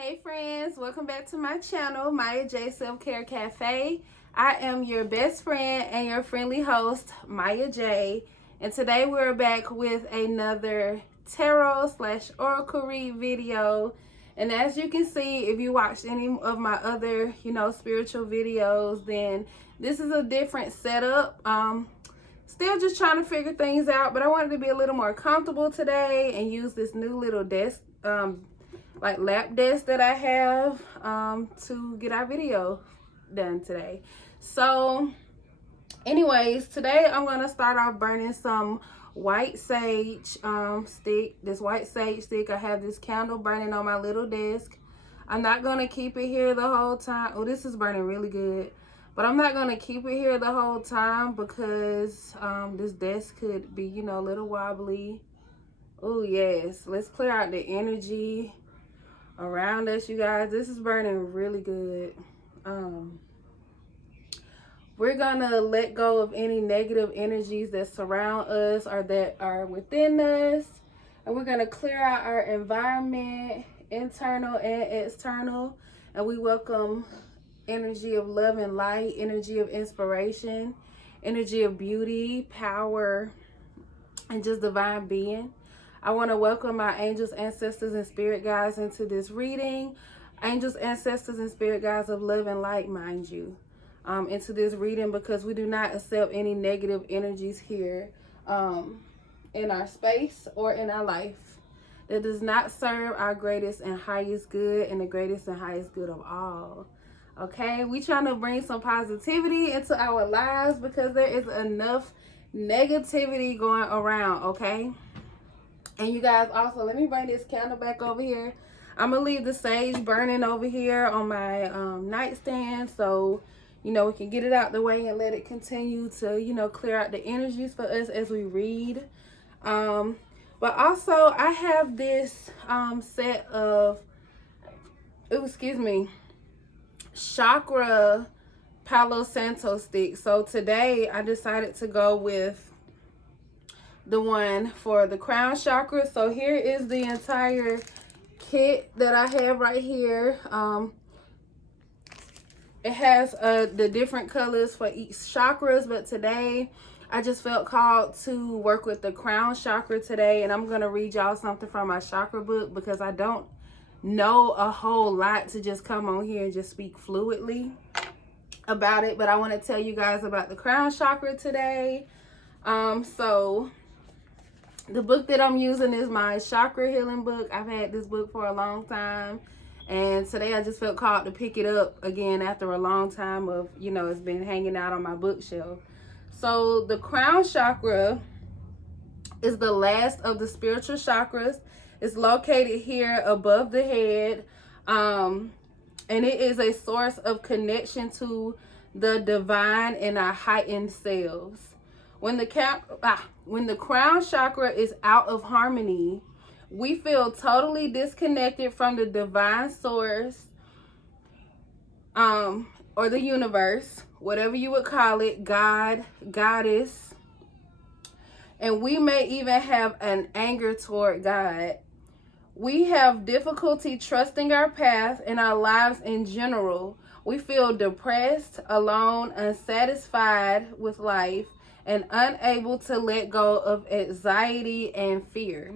Hey friends, welcome back to my channel, Miya Jha Self-Care Cafe. I am your best friend and your friendly host, Miya Jha. And today we're back with another tarot / oracle read video. And as you can see, if you watched any of my other, spiritual videos, then this is a different setup. Still just trying to figure things out, but I wanted to be a little more comfortable today and use this new little desk, like lap desk that I have to get our video done today. So anyways, today I'm going to start off burning some white sage stick. This white sage stick, I have this candle burning on my little desk. I'm not going to keep it here the whole time. Oh, this is burning really good. But I'm not going to keep it here the whole time because this desk could be, a little wobbly. Oh, yes. Let's clear out the energy around us, you guys. This is burning really good. We're gonna let go of any negative energies that surround us or that are within us, and we're gonna clear out our environment, internal and external, and we welcome energy of love and light, energy of inspiration, energy of beauty, power, and just divine being. I want to welcome my angels, ancestors, and spirit guides into this reading. Angels, ancestors, and spirit guides of love and light, mind you, into this reading, because we do not accept any negative energies here in our space or in our life that does not serve our greatest and highest good and the greatest and highest good of all. Okay, we trying to bring some positivity into our lives because there is enough negativity going around, okay? And you guys, also, let me bring this candle back over here. I'm going to leave the sage burning over here on my nightstand so, we can get it out the way and let it continue to, clear out the energies for us as we read. But also, I have this set of, Chakra Palo Santo sticks. So today, I decided to go with the one for the crown chakra. So here is the entire kit that I have right here. It has the different colors for each chakras, but today I just felt called to work with the crown chakra today, and I'm going to read y'all something from my chakra book because I don't know a whole lot to just come on here and just speak fluidly about it, but I want to tell you guys about the crown chakra today. So the book that I'm using is my chakra healing book. I've had this book for a long time, and today I just felt called to pick it up again after a long time of, it's been hanging out on my bookshelf. So the crown chakra is the last of the spiritual chakras. It's located here above the head, and it is a source of connection to the divine and our heightened selves. When the crown chakra is out of harmony, we feel totally disconnected from the divine source, or the universe, whatever you would call it, God, goddess, and we may even have an anger toward God. We have difficulty trusting our path and our lives in general. We feel depressed, alone, unsatisfied with life, and unable to let go of anxiety and fear.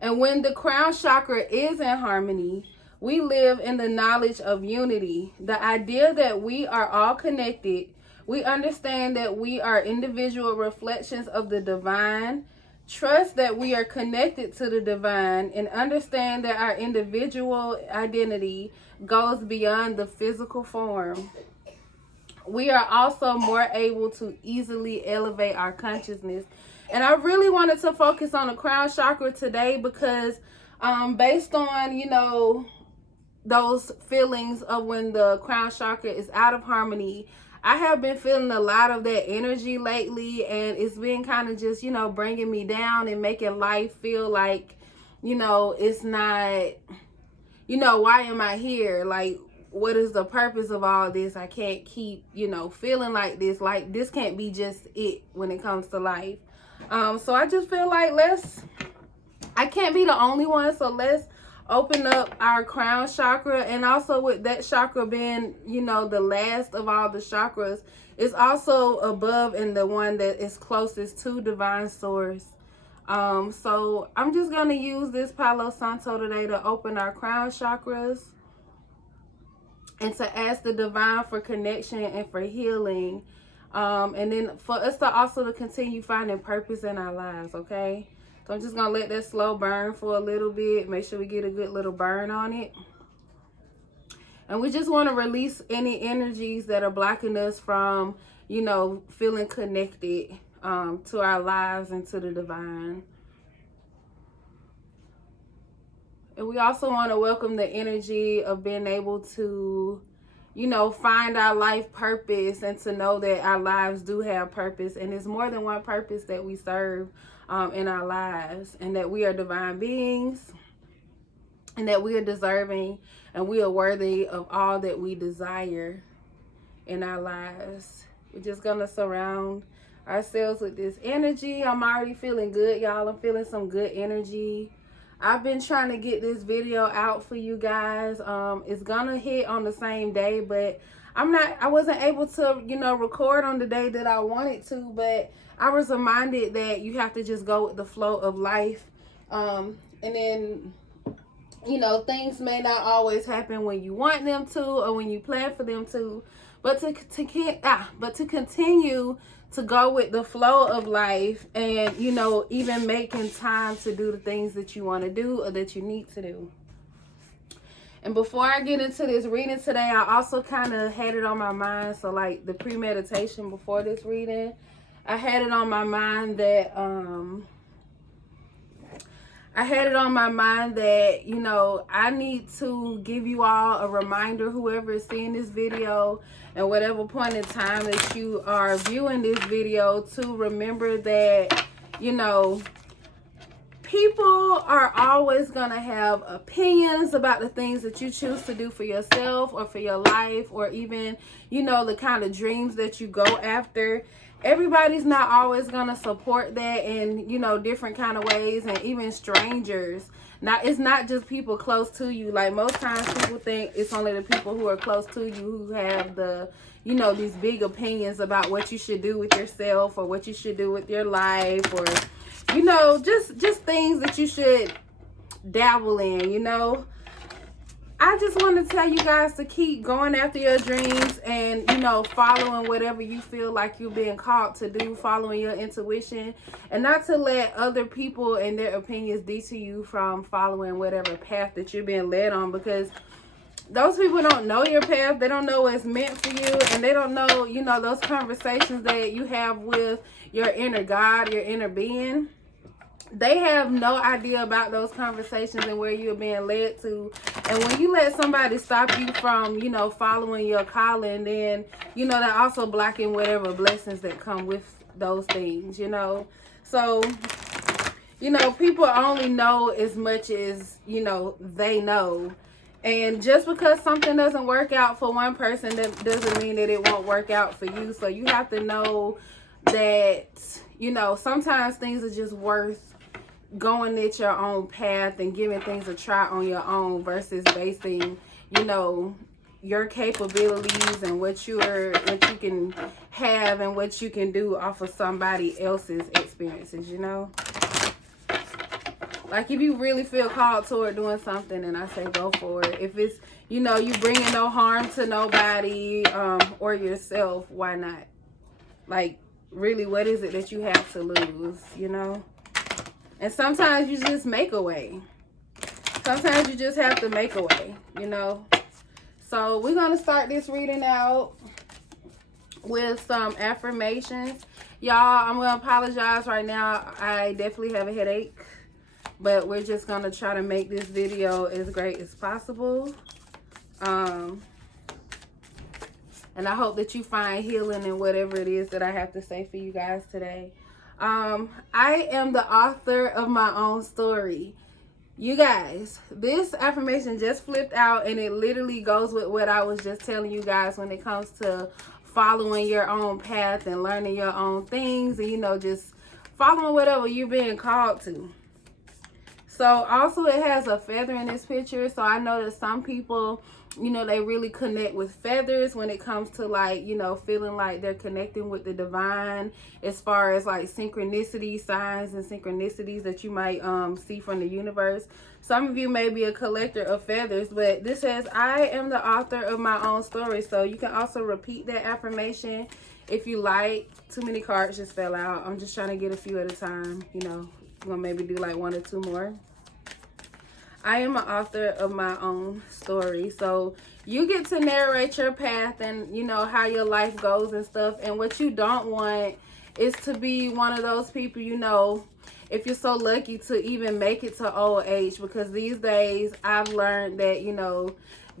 And when the crown chakra is in harmony, we live in the knowledge of unity, the idea that we are all connected. We understand that we are individual reflections of the divine, trust that we are connected to the divine, and understand that our individual identity goes beyond the physical form. We are also more able to easily elevate our consciousness. And I really wanted to focus on the crown chakra today because based on, those feelings of when the crown chakra is out of harmony, I have been feeling a lot of that energy lately, and it's been kind of just, bringing me down and making life feel like, it's not, why am I here? Like, what is the purpose of all this? I can't keep, feeling like this can't be just it when it comes to life. So I just feel like I can't be the only one, so let's open up our crown chakra, and also with that chakra being, you know, the last of all the chakras, it's also above and the one that is closest to divine source. So I'm just going to use this Palo Santo today to open our crown chakras and to ask the divine for connection and for healing. And then for us to also to continue finding purpose in our lives, okay? So I'm just going to let that slow burn for a little bit. Make sure we get a good little burn on it. And we just want to release any energies that are blocking us from, you know, feeling connected to our lives and to the divine. And we also want to welcome the energy of being able to, you know, find our life purpose and to know that our lives do have purpose. And there's more than one purpose that we serve in our lives. And that we are divine beings. And that we are deserving and we are worthy of all that we desire in our lives. We're just going to surround ourselves with this energy. I'm already feeling good, y'all. I'm feeling some good energy. I've been trying to get this video out for you guys. It's gonna hit on the same day, but I wasn't able to, you know, record on the day that I wanted to, but I was reminded that you have to just go with the flow of life. And then, you know, things may not always happen when you want them to or when you plan for them to, but to continue to go with the flow of life and, you know, even making time to do the things that you want to do or that you need to do. And before I get into this reading today, I also kind of had it on my mind. So like the premeditation before this reading, I had it on my mind that, you know, I need to give you all a reminder, whoever is seeing this video and whatever point in time that you are viewing this video, to remember that, you know, people are always going to have opinions about the things that you choose to do for yourself or for your life, or even, you know, the kind of dreams that you go after. Everybody's not always going to support that in, you know, different kind of ways, and even strangers. Now, it's not just people close to you. Like, most times people think it's only the people who are close to you who have the, you know, these big opinions about what you should do with yourself or what you should do with your life, or, you know, just things that you should dabble in, you know. I just want to tell you guys to keep going after your dreams and, you know, following whatever you feel like you're being called to do, following your intuition, and not to let other people and their opinions deter you from following whatever path that you're being led on, because those people don't know your path. They don't know what's meant for you, and they don't know, you know, those conversations that you have with your inner God, your inner being. They have no idea about those conversations and where you're being led to. And when you let somebody stop you from, you know, following your calling, then, you know, they're also blocking whatever blessings that come with those things, you know. So, you know, people only know as much as, you know, they know. And just because something doesn't work out for one person, that doesn't mean that it won't work out for you. So you have to know that, you know, sometimes things are just worth going at your own path and giving things a try on your own, versus basing, you know, your capabilities and what you can have and what you can do off of somebody else's experiences, you know. Like, if you really feel called toward doing something, and I say go for it. If it's, you know, you bringing no harm to nobody or yourself, why not? Like, really, what is it that you have to lose, you know? And sometimes you just make a way. Sometimes you just have to make a way, you know. So we're going to start this reading out with some affirmations. Y'all, I'm going to apologize right now. I definitely have a headache. But we're just going to try to make this video as great as possible. And I hope that you find healing in whatever it is that I have to say for you guys today. I am the author of my own story. You guys, this affirmation just flipped out, and it literally goes with what I was just telling you guys when it comes to following your own path and learning your own things, and, you know, just following whatever you're being called to. So also it has a feather in this picture. So I know that some people, you know, they really connect with feathers when it comes to like, you know, feeling like they're connecting with the divine, as far as like synchronicity, signs and synchronicities that you might see from the universe. Some of you may be a collector of feathers, but this says, I am the author of my own story. So you can also repeat that affirmation if you like. Too many cards just fell out. I'm just trying to get a few at a time, you know. I'm gonna maybe do like 1 or 2 more. I am an author of my own story. So you get to narrate your path and, you know, how your life goes and stuff. And what you don't want is to be one of those people, you know, if you're so lucky to even make it to old age. Because these days I've learned that, you know,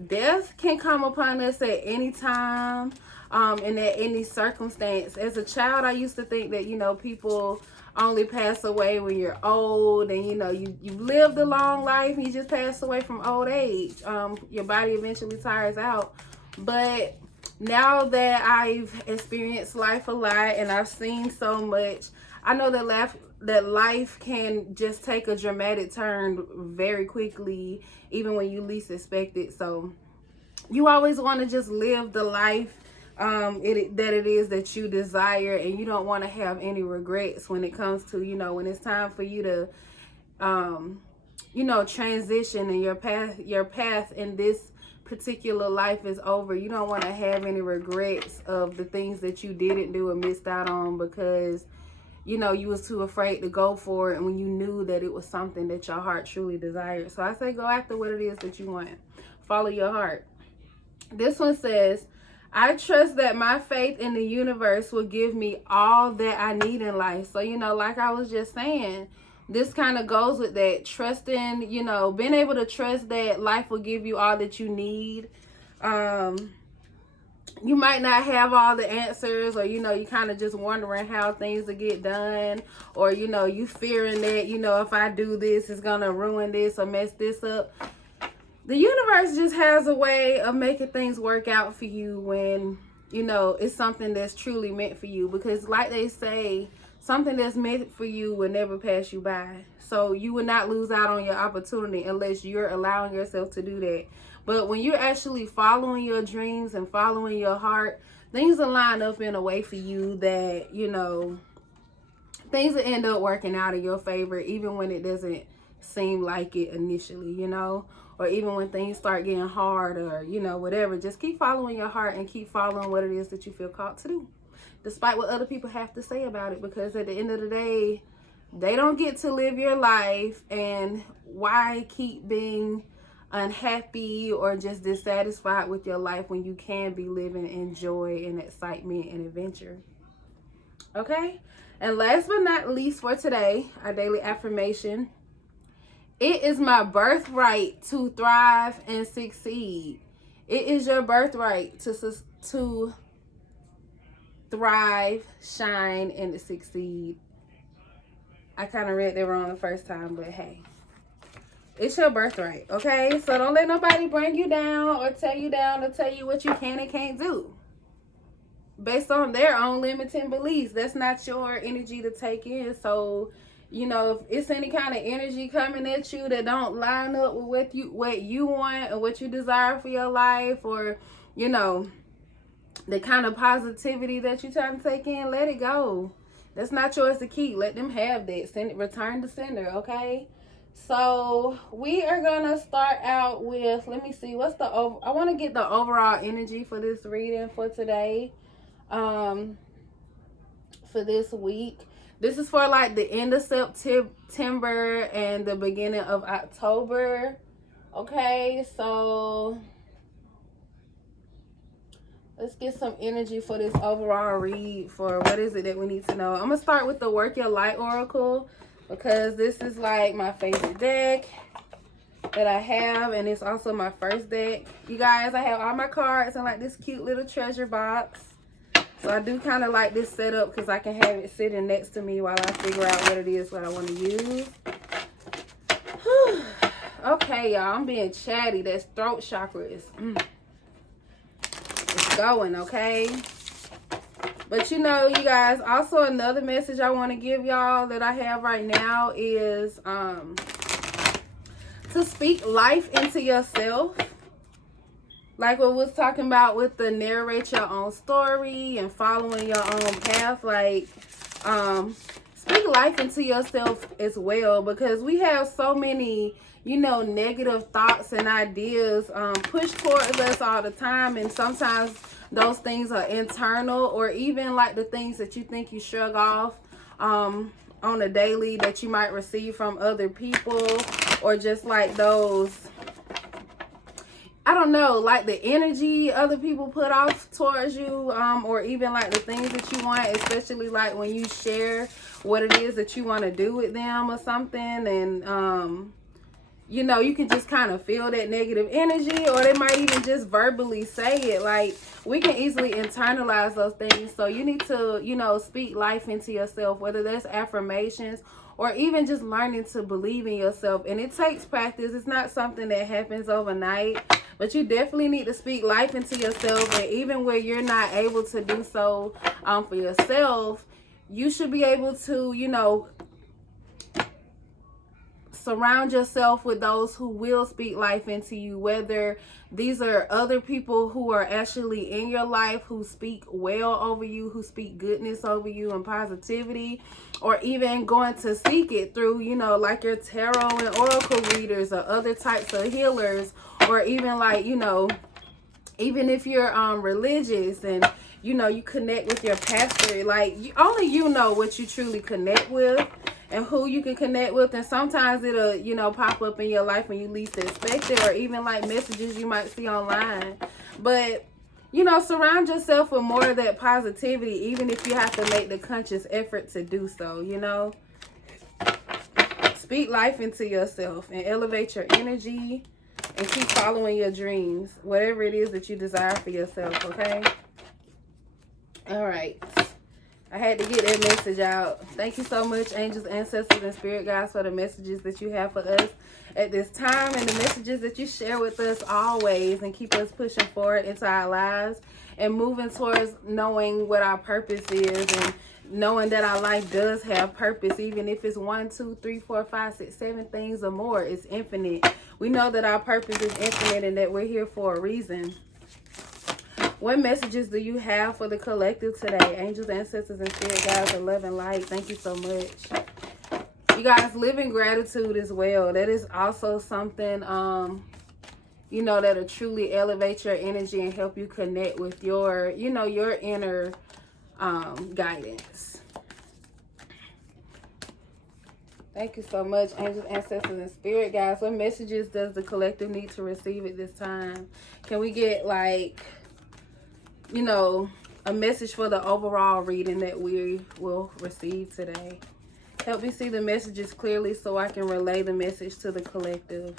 death can come upon us at any time, and at any circumstance. As a child, I used to think that, you know, people only pass away when you're old, and, you know, you've lived a long life and you just pass away from old age. Your body eventually tires out. But now that I've experienced life a lot and I've seen so much, I know that life can just take a dramatic turn very quickly, even when you least expect it. So you always want to just live the life that it is that you desire, and you don't want to have any regrets when it comes to, you know, when it's time for you to you know, transition, and your path in this particular life is over. You don't want to have any regrets of the things that you didn't do and missed out on because, you know, you was too afraid to go for it, and when you knew that it was something that your heart truly desired. So I say go after what it is that you want. Follow your heart. This one says, I trust that my faith in the universe will give me all that I need in life. So, you know, like I was just saying, this kind of goes with that. Trusting, you know, being able to trust that life will give you all that you need. You might not have all the answers, or, you know, you kind of just wondering how things will get done, or, you know, you fearing that, you know, if I do this, it's going to ruin this or mess this up. The universe just has a way of making things work out for you when, you know, it's something that's truly meant for you. Because like they say, something that's meant for you will never pass you by. So you will not lose out on your opportunity unless you're allowing yourself to do that. But when you're actually following your dreams and following your heart, things will line up in a way for you that, you know, things will end up working out in your favor, even when it doesn't seem like it initially, you know. Or even when things start getting hard, or, you know, whatever. Just keep following your heart and keep following what it is that you feel called to do, despite what other people have to say about it. Because at the end of the day, they don't get to live your life. And why keep being unhappy or just dissatisfied with your life when you can be living in joy and excitement and adventure? Okay? And last but not least for today, our daily affirmation. It is my birthright to thrive and succeed. It is your birthright to thrive, shine, and to succeed. I kind of read that wrong the first time, but hey. It's your birthright, okay? So don't let nobody bring you down or tear you down or tell you what you can and can't do based on their own limiting beliefs. That's not your energy to take in. So, you know, if it's any kind of energy coming at you that don't line up with what you want or what you desire for your life, or, you know, the kind of positivity that you're trying to take in, let it go. That's not yours to keep. Let them have that. Send it, return to sender, okay? So we are gonna start out with, let me see, what's the I want to get the overall energy for this reading for today, for this week. This is for like the end of September and the beginning of October. Okay, so let's get some energy for this overall read for what is it that we need to know. I'm gonna start with the Work Your Light Oracle, because this is like my favorite deck that I have, and it's also my first deck. You guys, I have all my cards in like this cute little treasure box. So I do kind of like this setup because I can have it sitting next to me while I figure out what it is what I want to use. Okay, y'all, I'm being chatty. That throat chakra is it's going, okay? But you know, you guys, also another message I want to give y'all that I have right now is to speak life into yourself. Like what we was talking about with the narrate your own story and following your own path. Like, speak life into yourself as well, because we have so many, you know, negative thoughts and ideas pushed towards us all the time. And sometimes those things are internal, or even like the things that you think you shrug off on a daily that you might receive from other people, or just like those, I don't know, like the energy other people put off towards you, or even like the things that you want, especially like when you share what it is that you want to do with them or something. And, you know, you can just kind of feel that negative energy, or they might even just verbally say it. Like, we can easily internalize those things. So you need to, you know, speak life into yourself, whether that's affirmations or even just learning to believe in yourself. And it takes practice. It's not something that happens overnight, but you definitely need to speak life into yourself. And even where you're not able to do so for yourself, you should be able to, you know, surround yourself with those who will speak life into you, whether these are other people who are actually in your life, who speak well over you, who speak goodness over you and positivity, or even going to seek it through, you know, like your tarot and oracle readers or other types of healers, or even like, you know, even if you're religious and, you know, you connect with your pastor, like only you know what you truly connect with and who you can connect with. And sometimes it'll, you know, pop up in your life when you least expect it, or even like messages you might see online. But, you know, surround yourself with more of that positivity, even if you have to make the conscious effort to do so, you know. Speak life into yourself and elevate your energy and keep following your dreams, whatever it is that you desire for yourself, okay? All right. I had to get that message out. Thank you so much, angels, ancestors, and spirit guides, for the messages that you have for us at this time, and the messages that you share with us always, and keep us pushing forward into our lives and moving towards knowing what our purpose is, and knowing that our life does have purpose, even if it's 1, 2, 3, 4, 5, 6, 7 things or more. It's infinite. We know that our purpose is infinite and that we're here for a reason. What messages do you have for the collective today? Angels, ancestors, and spirit guides of love and light. Thank you so much. You guys, live in gratitude as well. That is also something, you know, that'll truly elevate your energy and help you connect with your, you know, your inner guidance. Thank you so much, angels, ancestors, and spirit guides. What messages does the collective need to receive at this time? Can we get, like, you know, a message for the overall reading that we will receive today? Help me see the messages clearly so I can relay the message to the collective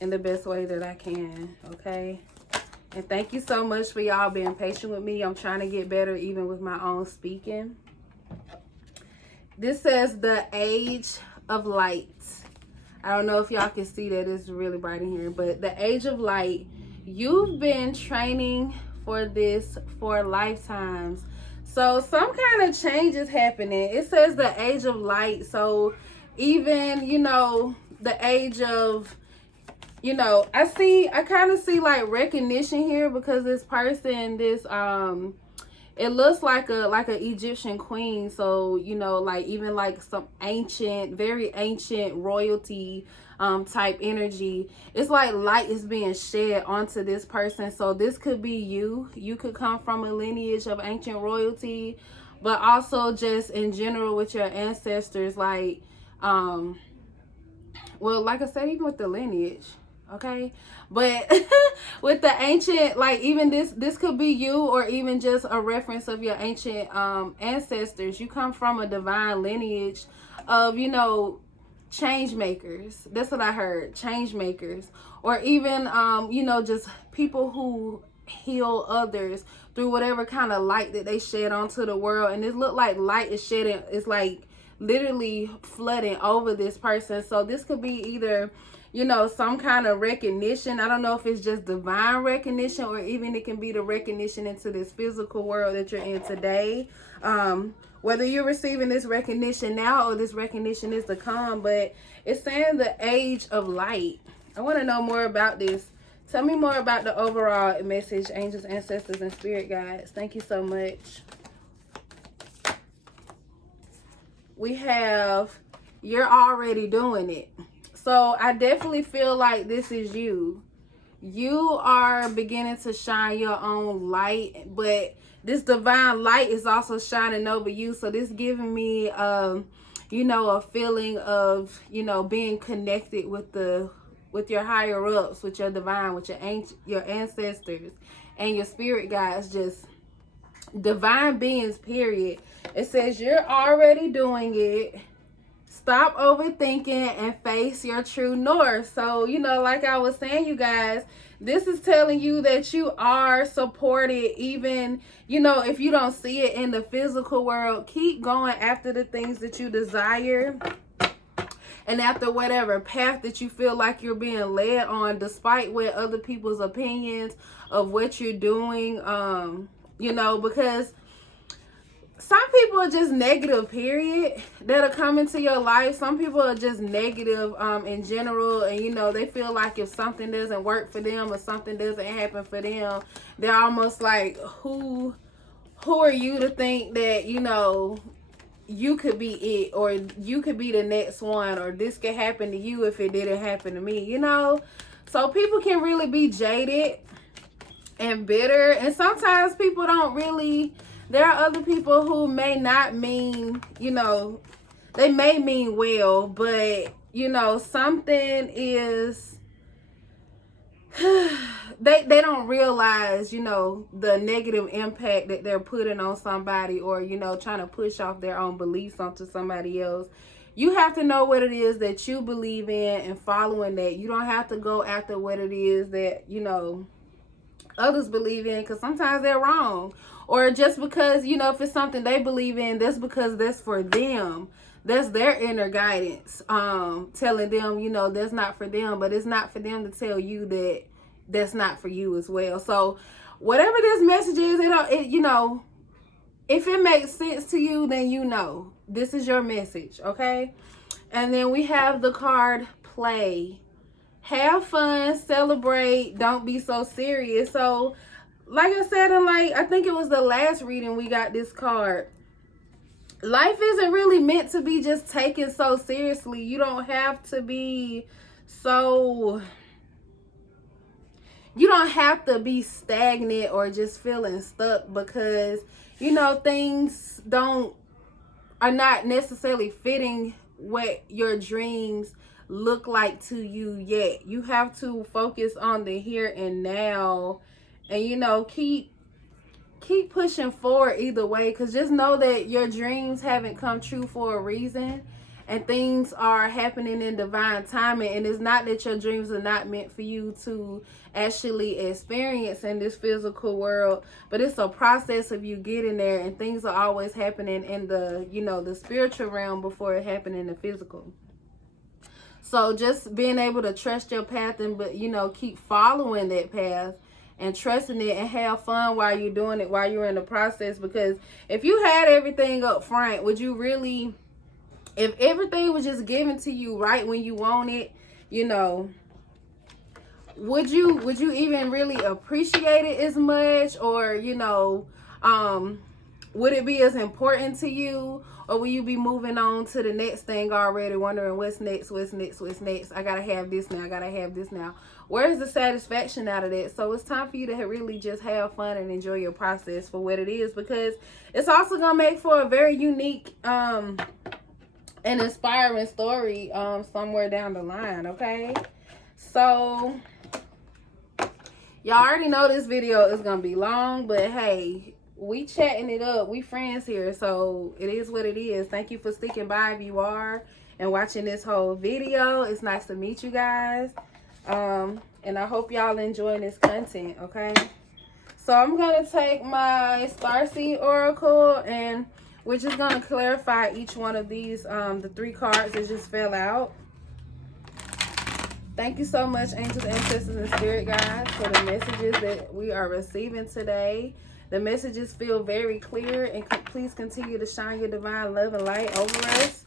in the best way that I can, okay? And thank you so much for y'all being patient with me. I'm trying to get better even with my own speaking. This says the age of light. I don't know if y'all can see that. It's really bright in here. But the age of light, you've been training for this for lifetimes. So some kind of change is happening. It says the age of light. So even, you know, the age of, you know, I kind of see like recognition here, because this person, this it looks like a Egyptian queen. So, you know, like even like some ancient, very ancient royalty type energy. It's like light is being shed onto this person. So this could be you. You could come from a lineage of ancient royalty, but also just in general with your ancestors, like well, like I said, even with the lineage, okay, but with the ancient, like even this could be you, or even just a reference of your ancient ancestors. You come from a divine lineage of, you know, change makers. That's what I heard, change makers. Or even you know, just people who heal others through whatever kind of light that they shed onto the world. And it looked like light is shedding, it's like literally flooding over this person. So this could be either, you know, some kind of recognition. I don't know if it's just divine recognition, or even it can be the recognition into this physical world that you're in today. Whether you're receiving this recognition now or this recognition is to come, but it's saying the age of light. I want to know more about this. Tell me more about the overall message, angels, ancestors, and spirit guides. Thank you so much. We have, you're already doing it. So I definitely feel like this is you. You are beginning to shine your own light, but this divine light is also shining over you. So this giving me, you know, a feeling of, you know, being connected with your higher ups, with your divine, with your ancestors and your spirit guides, just divine beings, period. It says you're already doing it. Stop overthinking and face your true north. So, you know, like I was saying, you guys, this is telling you that you are supported, even, you know, if you don't see it in the physical world. Keep going after the things that you desire and after whatever path that you feel like you're being led on, despite what other people's opinions of what you're doing, you know, because some people are just negative, period, that'll come into your life. Some people are just negative in general, and you know, they feel like if something doesn't work for them or something doesn't happen for them, they're almost like, who are you to think that, you know, you could be it, or you could be the next one, or this could happen to you if it didn't happen to me, you know? So people can really be jaded and bitter, and sometimes people don't really, there are other people who may not mean, you know, they may mean well, but, you know, something is, they don't realize, you know, the negative impact that they're putting on somebody, or, you know, trying to push off their own beliefs onto somebody else. You have to know what it is that you believe in and following that. You don't have to go after what it is that, you know, others believe in, because sometimes they're wrong. Or just because, you know, if it's something they believe in, that's because that's for them. That's their inner guidance, telling them, you know, that's not for them, but it's not for them to tell you that that's not for you as well. So whatever this message is, you know, if it makes sense to you, then you know this is your message, okay? And then we have the card play. Have fun, celebrate, don't be so serious. So like I said, and like I think it was the last reading we got this card, life isn't really meant to be just taken so seriously. You don't have to be so, you don't have to be stagnant or just feeling stuck because, you know, things are not necessarily fitting what your dreams look like to you yet. You have to focus on the here and now, and, you know, keep pushing forward either way, because just know that your dreams haven't come true for a reason, and things are happening in divine timing. And it's not that your dreams are not meant for you to actually experience in this physical world, but it's a process of you getting there, and things are always happening in the, you know, the spiritual realm before it happened in the physical. So just being able to trust your path, and, but, you know, keep following that path and trusting it, and have fun while you're doing it, while you're in the process. Because if you had everything up front, would you really, if everything was just given to you right when you want it, you know, would you even really appreciate it as much? Or, you know, would it be as important to you? Or will you be moving on to the next thing already, wondering what's next? I gotta have this now. Where's the satisfaction out of that? So it's time for you to really just have fun and enjoy your process for what it is, because it's also gonna make for a very unique and inspiring story somewhere down the line, okay? So y'all already know this video is gonna be long, but hey, we chatting it up, we friends here, so it is what it is. Thank you for sticking by if you are, and watching this whole video. It's nice to meet you guys, and I hope y'all enjoying this content, okay? So I'm gonna take my Starseed Oracle, and we're just gonna clarify each one of these, the 3 cards that just fell out. Thank you so much, angels, ancestors, and spirit guides, for the messages that we are receiving today. The messages feel very clear, and please continue to shine your divine love and light over us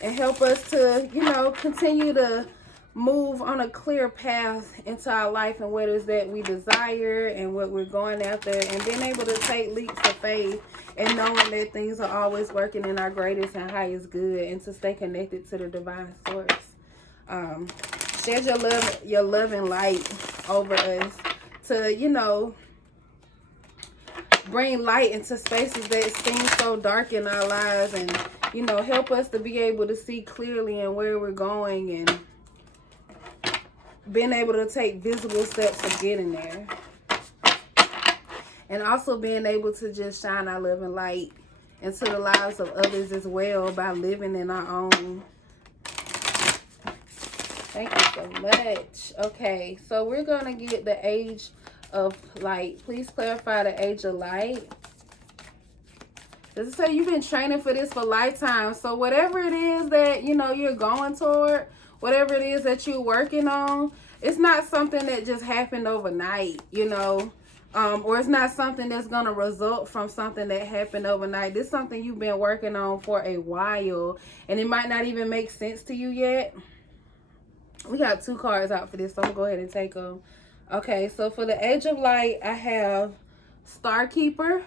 and help us to, you know, continue to move on a clear path into our life and what is that we desire and what we're going after, and being able to take leaps of faith and knowing that things are always working in our greatest and highest good, and to stay connected to the divine source. Shed your love and light over us to, you know, bring light into spaces that seem so dark in our lives, and, you know, help us to be able to see clearly and where we're going, and being able to take visible steps of getting there. And also being able to just shine our love and light into the lives of others as well by living in our own. Thank you so much. Okay, so we're going to get the age of light. Please clarify the age of light. Does it say you've been training for this for lifetime? So whatever it is that, you know, you're going toward, whatever it is that you're working on, it's not something that just happened overnight, you know, or it's not something that's going to result from something that happened overnight. This is something you've been working on for a while, and it might not even make sense to you yet. We got 2 cards out for this, so I'm going to go ahead and take them. Okay, so for the age of light, I have Star Keeper,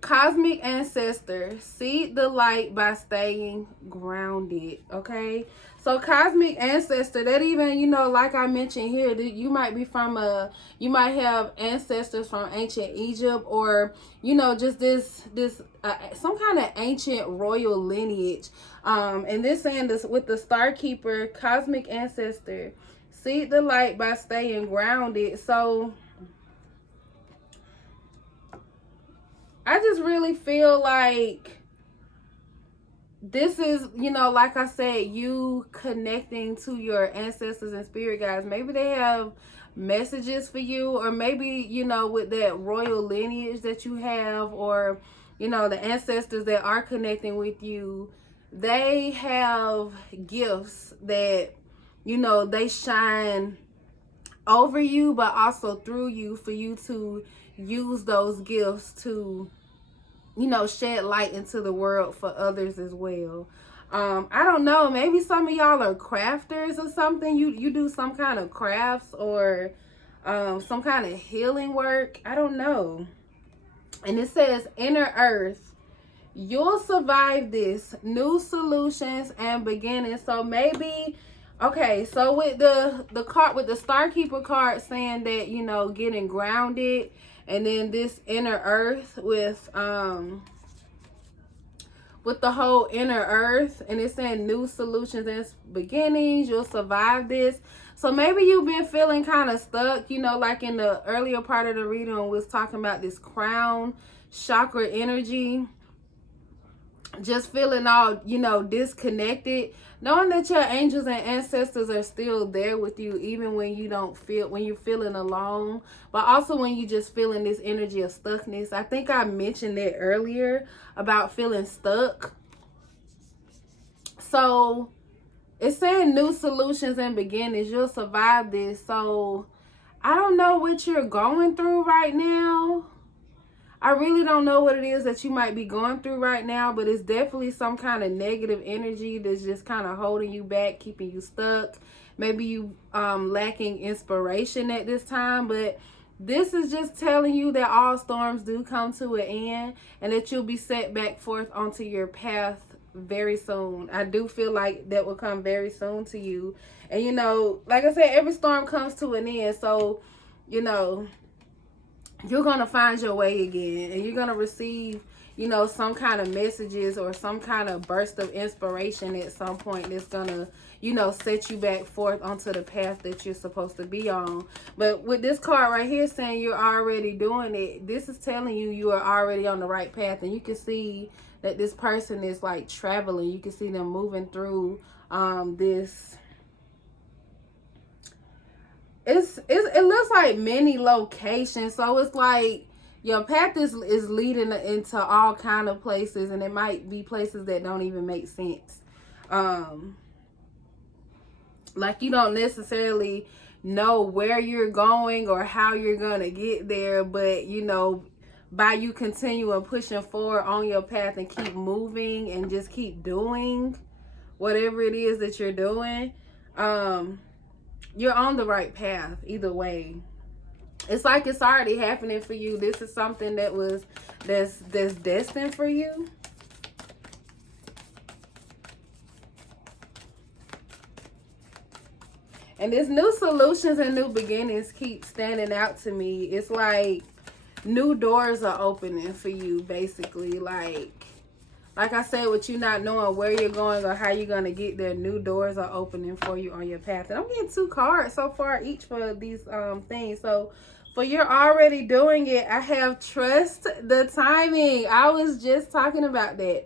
Cosmic Ancestor, seed the light by staying grounded. Okay, so Cosmic Ancestor, that even, you know, like I mentioned here, you might be from you might have ancestors from ancient Egypt, or, you know, just this some kind of ancient royal lineage. And this saying this with the Star Keeper, Cosmic Ancestor, seed the light by staying grounded. So I just really feel like this is, you know, like I said, you connecting to your ancestors and spirit guides. Maybe they have messages for you, or maybe, you know, with that royal lineage that you have, or, you know, the ancestors that are connecting with you, they have gifts that, you know, they shine over you, but also through you, for you to use those gifts to, you know, shed light into the world for others as well. I don't know, maybe some of y'all are crafters or something. You do some kind of crafts, or some kind of healing work. I don't know. And it says inner earth, you'll survive this, new solutions and beginnings. So maybe, okay, so with the card, with the Star Keeper card saying that, you know, getting grounded, and then this inner earth with the whole inner earth, and it's saying new solutions and beginnings, you'll survive this. So maybe you've been feeling kind of stuck, you know, like in the earlier part of the reading, we was talking about this crown chakra energy, just feeling all, you know, disconnected, knowing that your angels and ancestors are still there with you, even when you don't feel, when you're feeling alone, but also when you just feeling this energy of stuckness. I think I mentioned that earlier about feeling stuck. So it's saying new solutions and beginnings, you'll survive this. So I don't know what you're going through right now. I really don't know what it is that you might be going through right now, but it's definitely some kind of negative energy that's just kind of holding you back, keeping you stuck. Maybe you lacking inspiration at this time, but this is just telling you that all storms do come to an end, and that you'll be set back forth onto your path very soon. I do feel like that will come very soon to you. And, you know, like I said, every storm comes to an end. So, you know, you're going to find your way again, and you're going to receive, you know, some kind of messages or some kind of burst of inspiration at some point that's going to, you know, set you back forth onto the path that you're supposed to be on. But with this card right here saying you're already doing it, this is telling you you are already on the right path. And you can see that this person is like traveling. You can see them moving through this. It looks like many locations. So it's like your path is leading into all kind of places, and it might be places that don't even make sense. Like you don't necessarily know where you're going or how you're going to get there. But, you know, by you continuing pushing forward on your path and keep moving and just keep doing whatever it is that you're doing, you're on the right path either way. It's like it's already happening for you. This is something that's destined for you. And this new solutions and new beginnings keep standing out to me. It's like new doors are opening for you, basically. Like I said, with you not knowing where you're going or how you're going to get there, new doors are opening for you on your path. And I'm getting 2 cards so far each for these things. So for you're already doing it, I have trust the timing. I was just talking about that.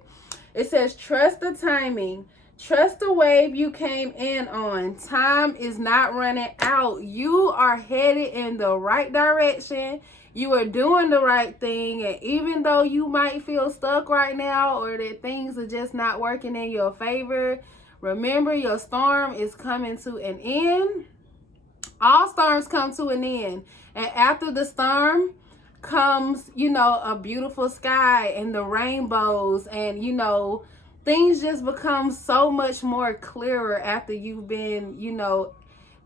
It says trust the timing. Trust the wave you came in on. Time is not running out. You are headed in the right direction. You are doing the right thing. And even though you might feel stuck right now or that things are just not working in your favor, remember your storm is coming to an end. All storms come to an end. And after the storm comes, you know, a beautiful sky and the rainbows, and, you know, things just become so much more clearer after you've been, you know,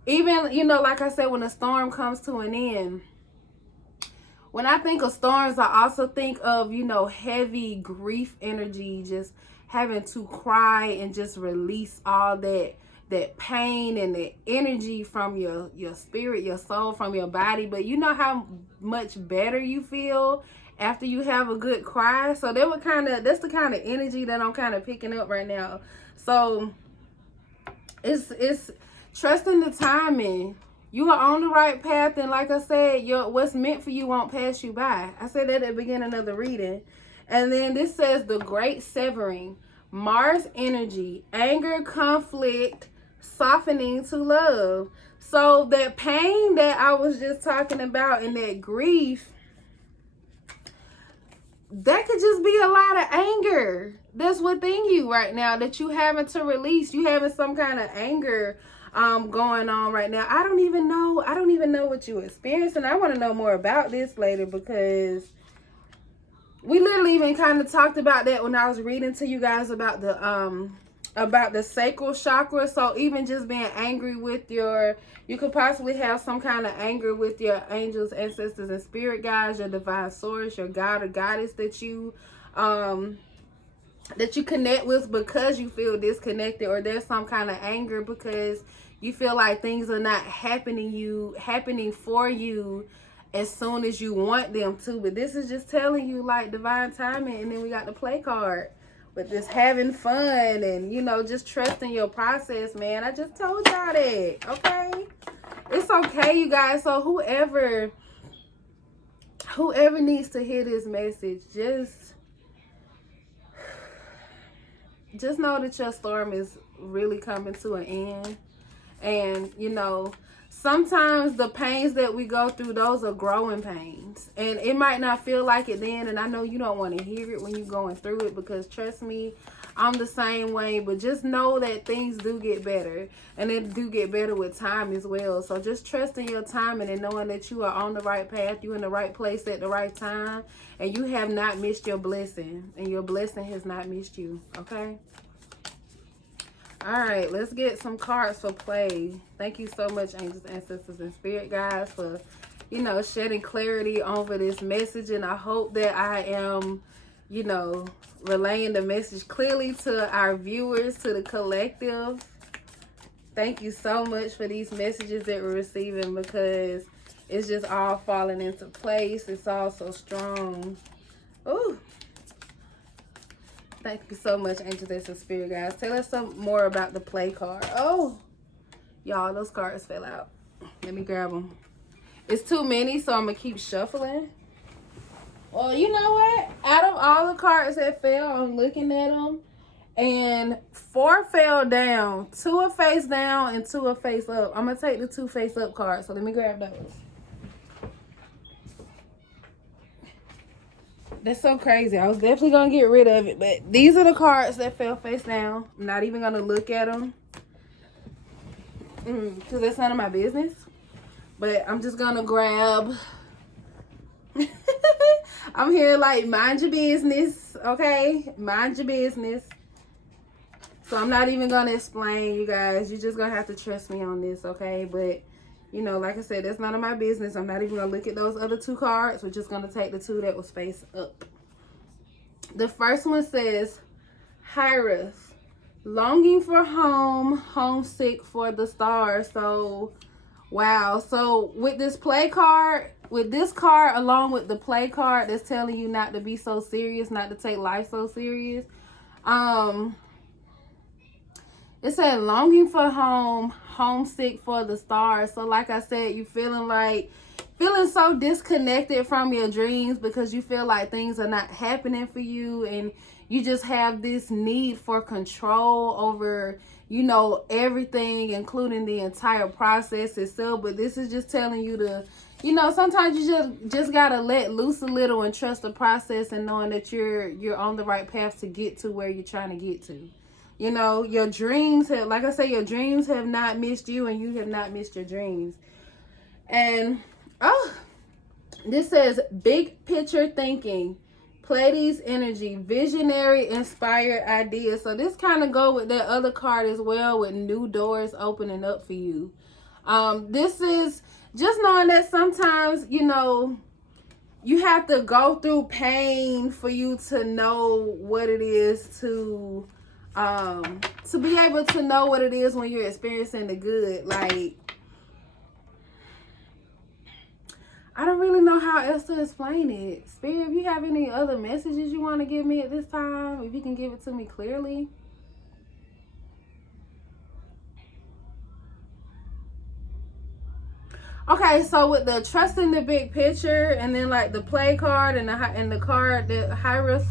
even, you know, like I said, when a storm comes to an end. When I think of storms, I also think of, you know, heavy grief energy, just having to cry and just release all that pain and the energy from your spirit, your soul, from your body. But you know how much better you feel after you have a good cry. So that's the kind of energy that I'm kind of picking up right now. So it's trusting the timing. You are on the right path, and like I said, what's meant for you won't pass you by. I said that at the beginning of the reading. And then this says the great severing, Mars energy, anger, conflict, softening to love. So that pain that I was just talking about and that grief, that could just be a lot of anger that's within you right now that you having to release. You having some kind of anger going on right now. I don't even know what you're experiencing. I want to know more about this later, because we literally even kind of talked about that when I was reading to you guys about the sacral chakra. So even just being angry with you could possibly have some kind of anger with your angels, ancestors, and spirit guides, your divine source, your god or goddess that you connect with, because you feel disconnected, or there's some kind of anger because you feel like things are not happening for you as soon as you want them to. But this is just telling you, like, divine timing. And then we got the play card with this having fun and, you know, just trusting your process, man. I just told y'all that, okay? It's okay, you guys. So whoever needs to hear this message, just know that your storm is really coming to an end. And, you know, sometimes the pains that we go through, those are growing pains. And it might not feel like it then. And I know you don't want to hear it when you're going through it, because trust me, I'm the same way. But just know that things do get better. And they do get better with time as well. So just trusting your timing and knowing that you are on the right path. You're in the right place at the right time. And you have not missed your blessing. And your blessing has not missed you. Okay? All right, let's get some cards for play. Thank you so much, angels, ancestors, and spirit guides, for, you know, shedding clarity over this message. And I hope that I am, you know, relaying the message clearly to our viewers, to the collective. Thank you so much for these messages that we're receiving, because it's just all falling into place. It's all so strong. Ooh. Thank you so much, angels, and spirit guys. Tell us some more about the play card. Oh, y'all, those cards fell out. Let me grab them. It's too many, so I'm going to keep shuffling. Well, you know what? Out of all the cards that fell, I'm looking at them, and 4 fell down. 2 are face down and 2 are face up. I'm going to take the 2 face up cards, so let me grab those. That's so crazy. I was definitely going to get rid of it. But these are the cards that fell face down. I'm not even going to look at them, because that's none of my business. But I'm just gonna grab. I'm here like mind your business, okay? Mind your business. So I'm not even gonna explain, you guys. You're just gonna have to trust me on this, okay? But you know, like I said, that's none of my business. I'm not even gonna look at those other two cards. We're just gonna take the two that was face up. The first one says, Iris, longing for home, homesick for the stars. So, wow. So with this play card, with this card along with the play card that's telling you not to be so serious, not to take life so serious. It said longing for home, homesick for the stars. So like I said, you feeling so disconnected from your dreams because you feel like things are not happening for you, and you just have this need for control over, you know, everything, including the entire process itself. But this is just telling you to, you know, sometimes you just gotta let loose a little and trust the process, and knowing that you're on the right path to get to where you're trying to get to. You know, your dreams have, like I say, your dreams have not missed you, and you have not missed your dreams. And this says big picture thinking, Pleiades energy, visionary, inspired ideas. So this kind of go with that other card as well, with new doors opening up for you. This is just knowing that sometimes, you know, you have to go through pain for you to know what it is to be able to know what it is when you're experiencing the good. Like, I don't really know how else to explain it. Spirit, if you have any other messages you want to give me at this time, if you can give it to me clearly. Okay, so with the trusting the big picture, and then like the play card and the card, the Iris,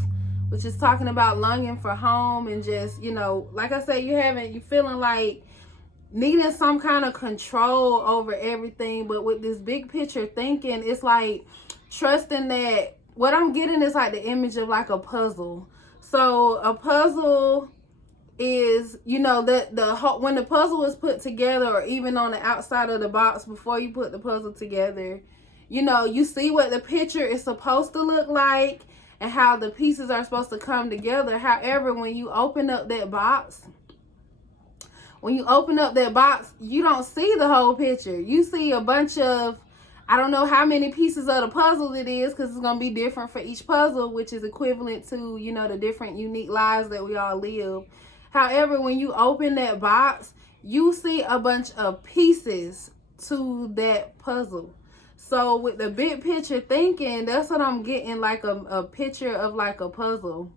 which is talking about longing for home, and just, you know, like I said, you feeling like needing some kind of control over everything. But with this big picture thinking, it's like trusting that, what I'm getting is like the image of like a puzzle. So a puzzle is, you know, when the puzzle is put together, or even on the outside of the box before you put the puzzle together, you know, you see what the picture is supposed to look like and how the pieces are supposed to come together. However, when you open up that box, you don't see the whole picture. You see a bunch of, I don't know how many pieces of the puzzle it is, because it's going to be different for each puzzle, which is equivalent to, you know, the different unique lives that we all live. However, when you open that box, you see a bunch of pieces to that puzzle. So with the big picture thinking, that's what I'm getting, like a picture of like a puzzle.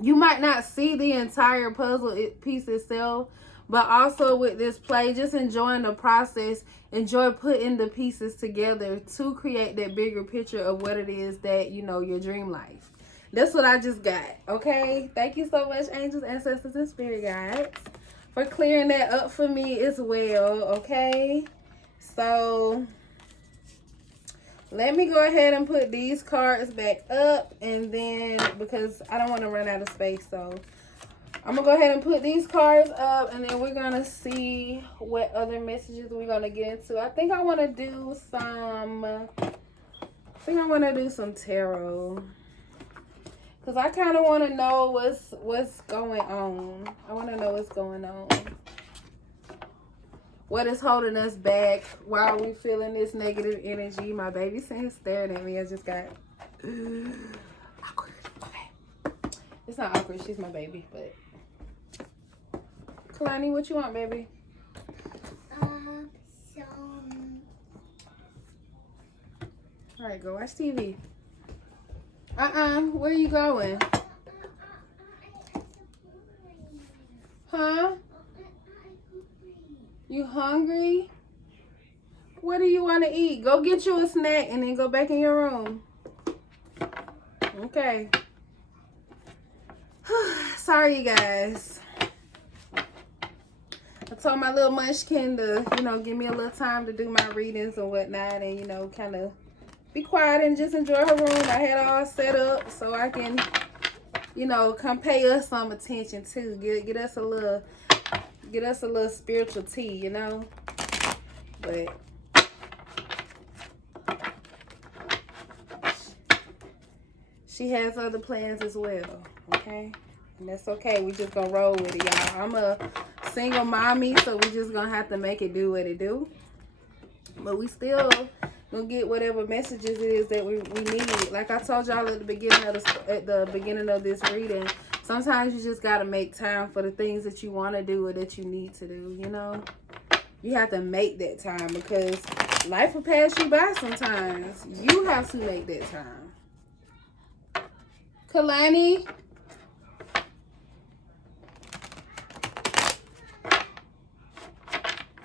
You might not see the entire puzzle piece itself, but also with this play, just enjoying the process, enjoy putting the pieces together to create that bigger picture of what it is that, you know, your dream life. That's what I just got, okay? Thank you so much, angels, ancestors, and spirit guides, for clearing that up for me as well, okay? So let me go ahead and put these cards back up, and then, because I don't want to run out of space, so I'm going to go ahead and put these cards up, and then we're going to see what other messages we're going to get into. I think I want to do some tarot, because I kind of want to know what's going on. I want to know what's going on. What is holding us back? Why are we feeling this negative energy? My baby's sitting staring at me. I just got awkward. Okay. It's not awkward. She's my baby, but Kalani, what you want, baby? All right, go watch TV. Where are you going? Huh? You hungry? What do you want to eat? Go get you a snack and then go back in your room. Okay. Sorry, you guys. I told my little munchkin to, you know, give me a little time to do my readings and whatnot, and, you know, kind of be quiet and just enjoy her room. I had it all set up so I can, you know, come pay us some attention too. Get us a little spiritual tea, you know. But she has other plans as well, okay? And that's okay. We just gonna roll with it, y'all. I'm a single mommy, so we just gonna have to make it do what it do. But we still gonna get whatever messages it is that we need. Like I told y'all at the beginning of this reading, sometimes you just gotta make time for the things that you want to do or that you need to do. You know, you have to make that time because life will pass you by sometimes. You have to make that time. Kalani.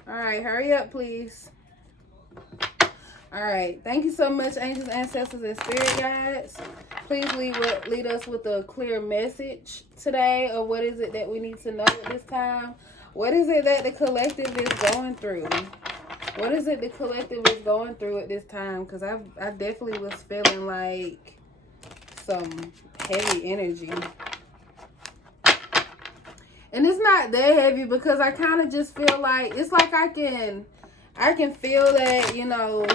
All right, hurry up, please. All right, thank you so much, angels, ancestors, and spirit guides. Please lead us with a clear message today, or what is it that we need to know at this time? What is it that the collective is going through? What is it the collective is going through at this time? Because I definitely was feeling like some heavy energy. And it's not that heavy because I kind of just feel like, it's like I can feel that, you know,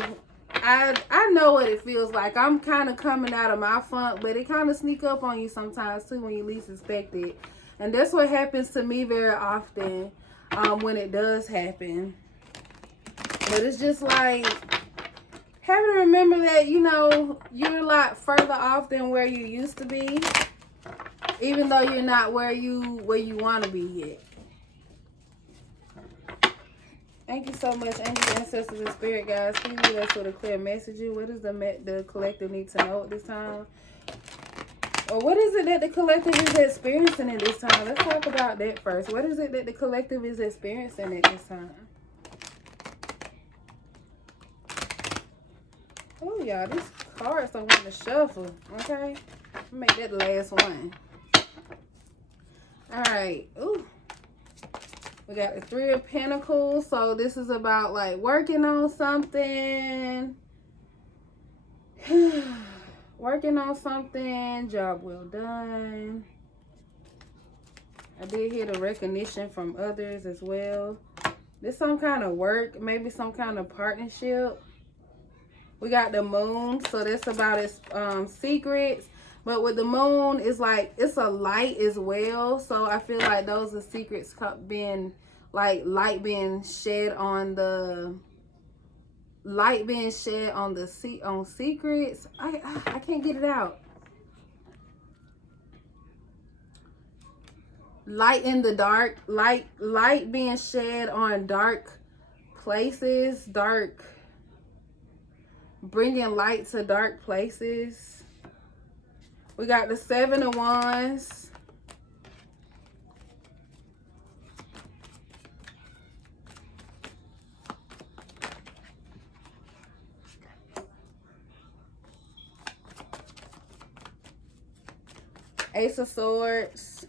I know what it feels like. I'm kind of coming out of my funk, but it kind of sneak up on you sometimes too when you least expect it. And that's what happens to me very often when it does happen. But it's just like having to remember that, you know, you're a lot further off than where you used to be, even though you're not where you want to be yet. Thank you so much, angels, ancestors, and spirit guides. Please leave us with a clear message. What does the collective need to know at this time? Or what is it that the collective is experiencing at this time? Let's talk about that first. What is it that the collective is experiencing at this time? Oh, y'all, these cards don't want to shuffle. Okay, make that the last one. All right. Ooh. We got the Three of Pentacles. So this is about like working on something. Working on something. Job well done. I did hear the recognition from others as well. This some kind of work. Maybe some kind of partnership. We got the Moon. So that's about its secrets. But with the Moon, it's like, it's a light as well. So I feel like those are secrets being, like, light being shed on the, on secrets. I can't get it out. Light in the dark. Light being shed on dark places. Bringing light to dark places. We got the Seven of Wands. Ace of Swords.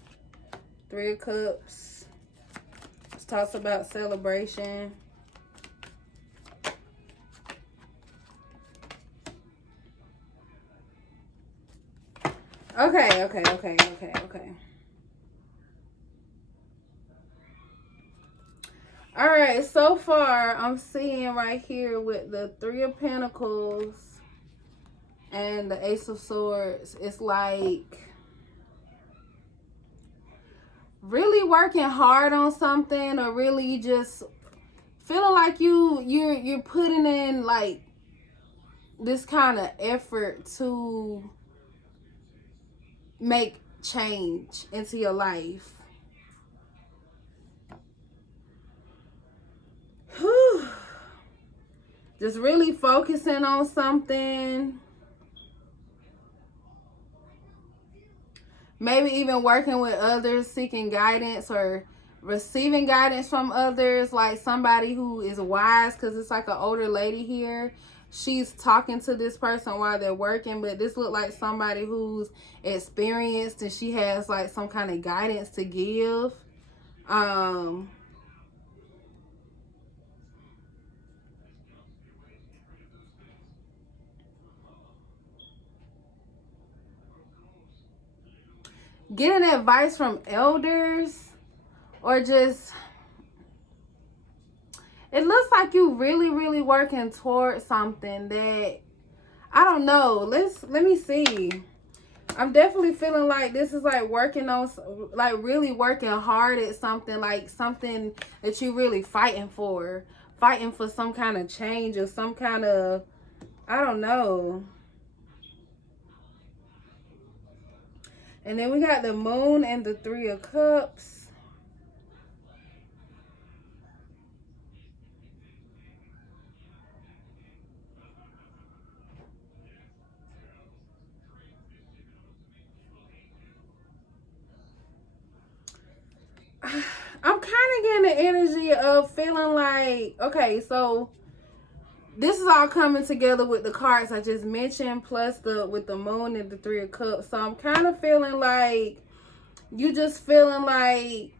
Three of Cups. This talks about celebration. Okay. All right, so far I'm seeing right here with the Three of Pentacles and the Ace of Swords, it's like really working hard on something, or really just feeling like you're putting in like this kind of effort to make change into your life. Whew. Just really focusing on something. Maybe even working with others, seeking guidance or receiving guidance from others, like somebody who is wise, because it's like an older lady here. She's talking to this person while they're working, but this look like somebody who's experienced and she has like some kind of guidance to give. Getting advice from elders, or just, it looks like you really working towards something that, I don't know. Let me see. I'm definitely feeling like this is like working on, like really working hard at something, like something that you really fighting for some kind of change or some kind of, I don't know. And then we got the Moon and the Three of Cups. I'm kind of getting the energy of feeling like, okay, so this is all coming together with the cards I just mentioned, plus with the Moon and the Three of Cups. So I'm kind of feeling like you just feeling like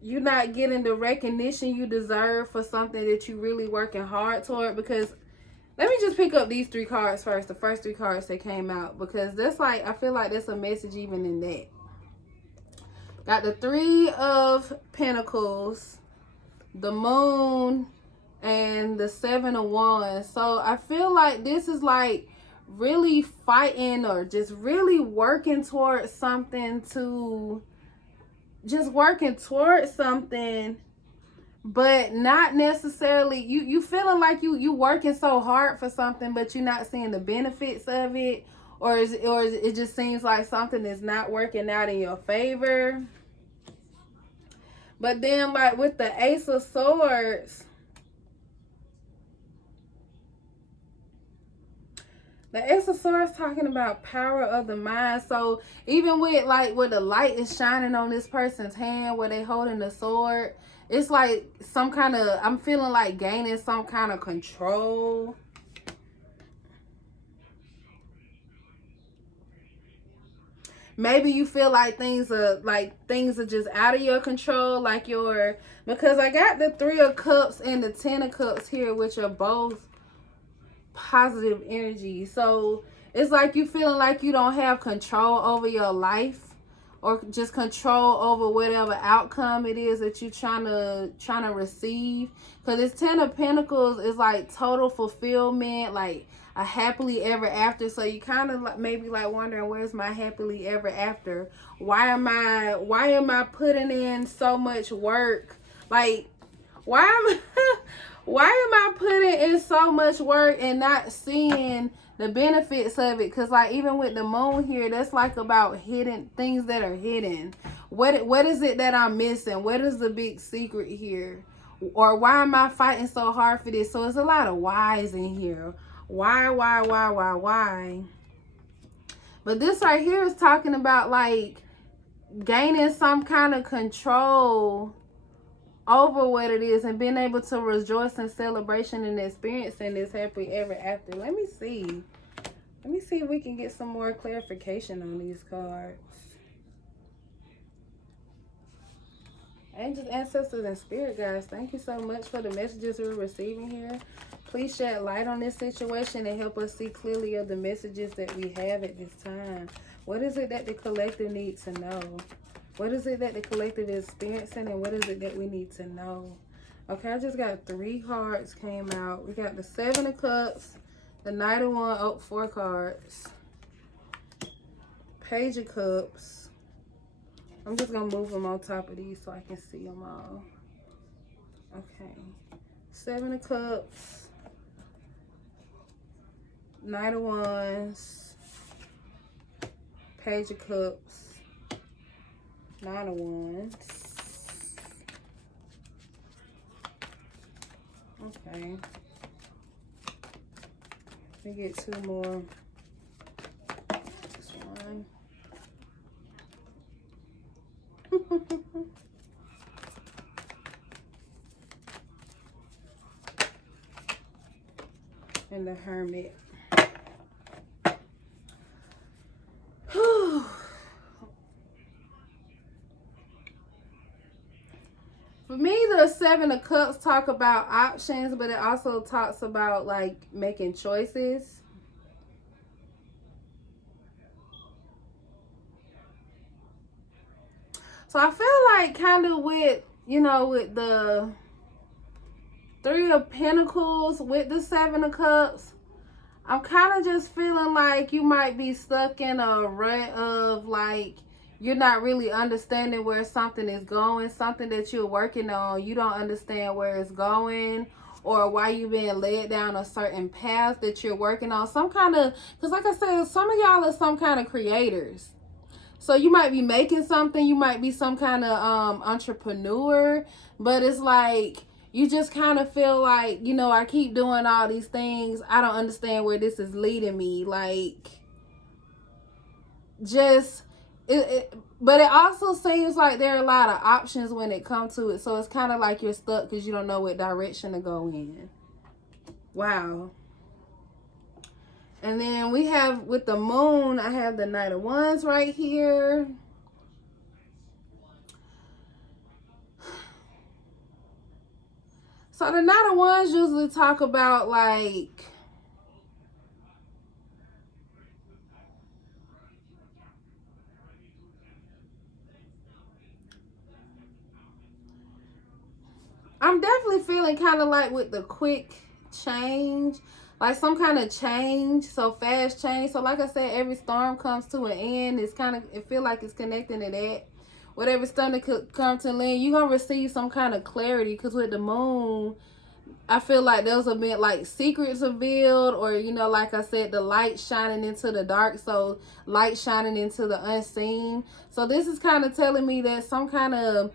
you're not getting the recognition you deserve for something that you really working hard toward. Because let me just pick up these three cards first, the first three cards that came out, because that's like, I feel like there's a message even in that. Got the Three of Pentacles, the Moon, and the Seven of Wands. So I feel like this is like really fighting or just really working towards something, but not necessarily you feeling like you working so hard for something, but you're not seeing the benefits of it, or it just seems like something is not working out in your favor. But then, like with the Ace of Swords, the Ace of Swords talking about power of the mind. So even with like where the light is shining on this person's hand, where they holding the sword, it's like some kind of, I'm feeling like gaining some kind of control. Maybe you feel like things are just out of your control, because I got the Three of Cups and the Ten of Cups here, which are both positive energy. So it's like you feeling like you don't have control over your life, or just control over whatever outcome it is that you're trying to receive. Because this Ten of Pentacles is like total fulfillment, like a happily ever after. So you kind of like maybe like wondering, where's my happily ever after? Why am I putting in so much work? Like, why am I putting in so much work and not seeing the benefits of it? Because like even with the Moon here, that's like about hidden things that are hidden. What is it that I'm missing? What is the big secret here? Or why am I fighting so hard for this? So it's a lot of whys in here. Why? But this right here is talking about like gaining some kind of control over what it is and being able to rejoice in celebration and experiencing this happily ever after. Let me see if we can get some more clarification on these cards. Angels, ancestors, and spirit guides, thank you so much for the messages we're receiving here. Please shed light on this situation and help us see clearly of the messages that we have at this time. What is it that the collective needs to know? What is it that the collective is experiencing, and what is it that we need to know? Okay, I just got three cards came out. We got the Seven of Cups, the Knight of Wands, oh, 4 cards. Page of Cups. I'm just going to move them on top of these so I can see them all. Okay. Seven of Cups. Knight of Wands. Page of Cups. Nine of Wands. Okay. Let me get 2 more. This one. And the Hermit. For me, the Seven of Cups talk about options, but it also talks about like making choices. So I feel like kind of with, with the Three of Pentacles, with the Seven of Cups, I'm kind of just feeling like you might be stuck in a rut of like you're not really understanding where something is going, something that you're working on. You don't understand where it's going or why you're being led down a certain path that you're working on. Some kind of, because like I said, some of y'all are some kind of creators. So you might be making something, you might be some kind of entrepreneur, but it's like you just kind of feel like, you know, I keep doing all these things. I don't understand where this is leading me. Like, just, but it also seems like there are a lot of options when it comes to it. So it's kind of like you're stuck because you don't know what direction to go in. Wow. And then we have, with the moon, I have the Knight of Wands right here. So the Knight of Wands usually talk about like, I'm definitely feeling kind of like with the quick change, like some kind of change, so fast change. So like I said, every storm comes to an end. It's kind of, it feel like it's connecting to that. Whatever storm that could come to an end, you're going to receive some kind of clarity, because with the moon, I feel like those have been like secrets revealed, or, you know, like I said, the light shining into the dark. So light shining into the unseen. So this is kind of telling me that some kind of,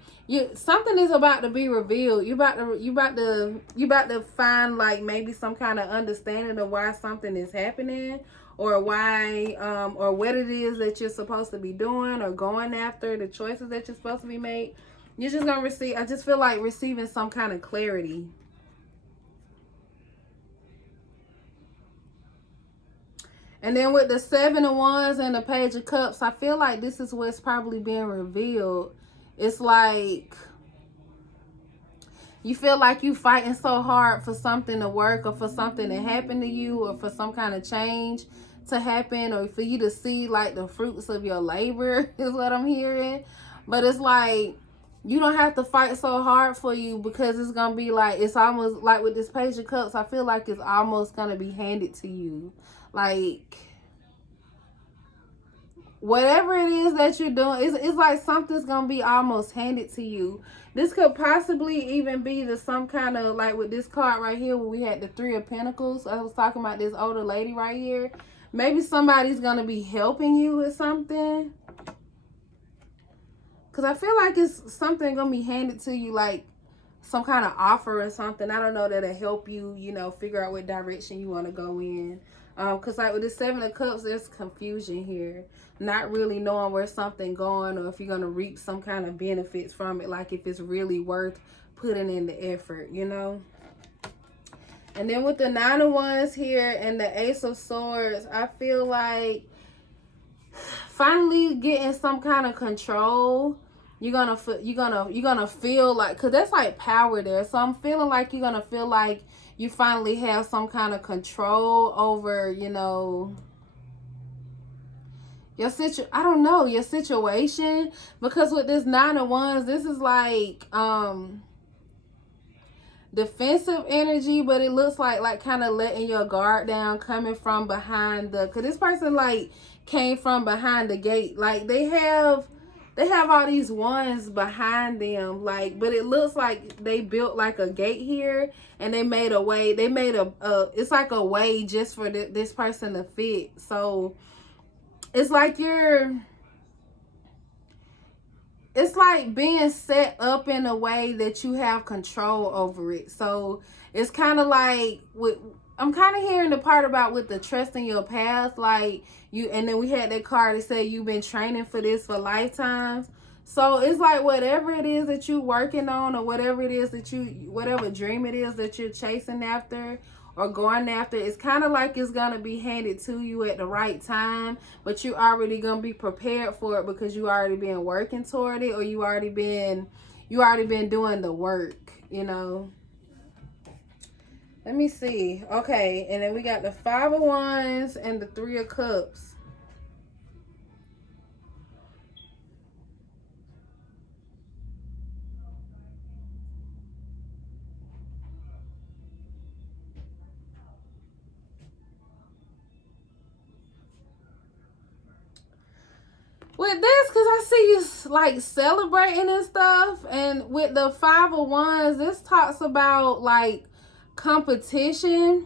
something is about to be revealed. You about to find like maybe some kind of understanding of why something is happening, or why or what it is that you're supposed to be doing or going after, the choices that you're supposed to be made. You're just gonna receive, I just feel like receiving some kind of clarity. And then with the Seven of Wands and the Page of Cups, I feel like this is what's probably being revealed. It's like you feel like you fighting so hard for something to work, or for something to happen to you, or for some kind of change to happen, or for you to see like the fruits of your labor is what I'm hearing. But it's like you don't have to fight so hard for you, because it's going to be like, it's almost like with this Page of Cups, I feel like it's almost going to be handed to you. Like, whatever it is that you're doing, it's like something's gonna be almost handed to you. This could possibly even be the some kind of, like with this card right here where we had the Three of Pentacles. I was talking about this older lady right here. Maybe somebody's gonna be helping you with something, because I feel like it's something gonna be handed to you, like some kind of offer or something. I don't know, that'll help you, you know, figure out what direction you want to go in. Because like with the Seven of Cups, there's confusion here. Not really knowing where something going, or if you're going to reap some kind of benefits from it. Like if it's really worth putting in the effort, you know. And then with the Nine of Wands here and the Ace of Swords, I feel like finally getting some kind of control. You're gonna feel like, because that's like power there. So I'm feeling like you're gonna feel like you finally have some kind of control over, you know, your I don't know, your situation. Because with this Nine of Wands, this is like defensive energy, but it looks like kind of letting your guard down, coming from behind the, because this person like came from behind the gate. Like they have all these wands behind them, like, but it looks like they built like a gate here, and they made a way. They made a it's like a way just for this person to fit. So it's like it's like being set up in a way that you have control over it. So it's kind of like with, I'm kind of hearing the part about with the trusting your path, like you, and then we had that card that said you've been training for this for lifetimes. So it's like whatever it is that you're working on, or whatever it is that whatever dream it is that you're chasing after or going after, it's kind of like it's going to be handed to you at the right time, but you already going to be prepared for it, because you already been working toward it, or you already been doing the work, you know. Let me see. Okay, and then we got the Five of Wands and the Three of Cups. because I see you like celebrating and stuff. And with the 5 of Wands, this talks about like competition.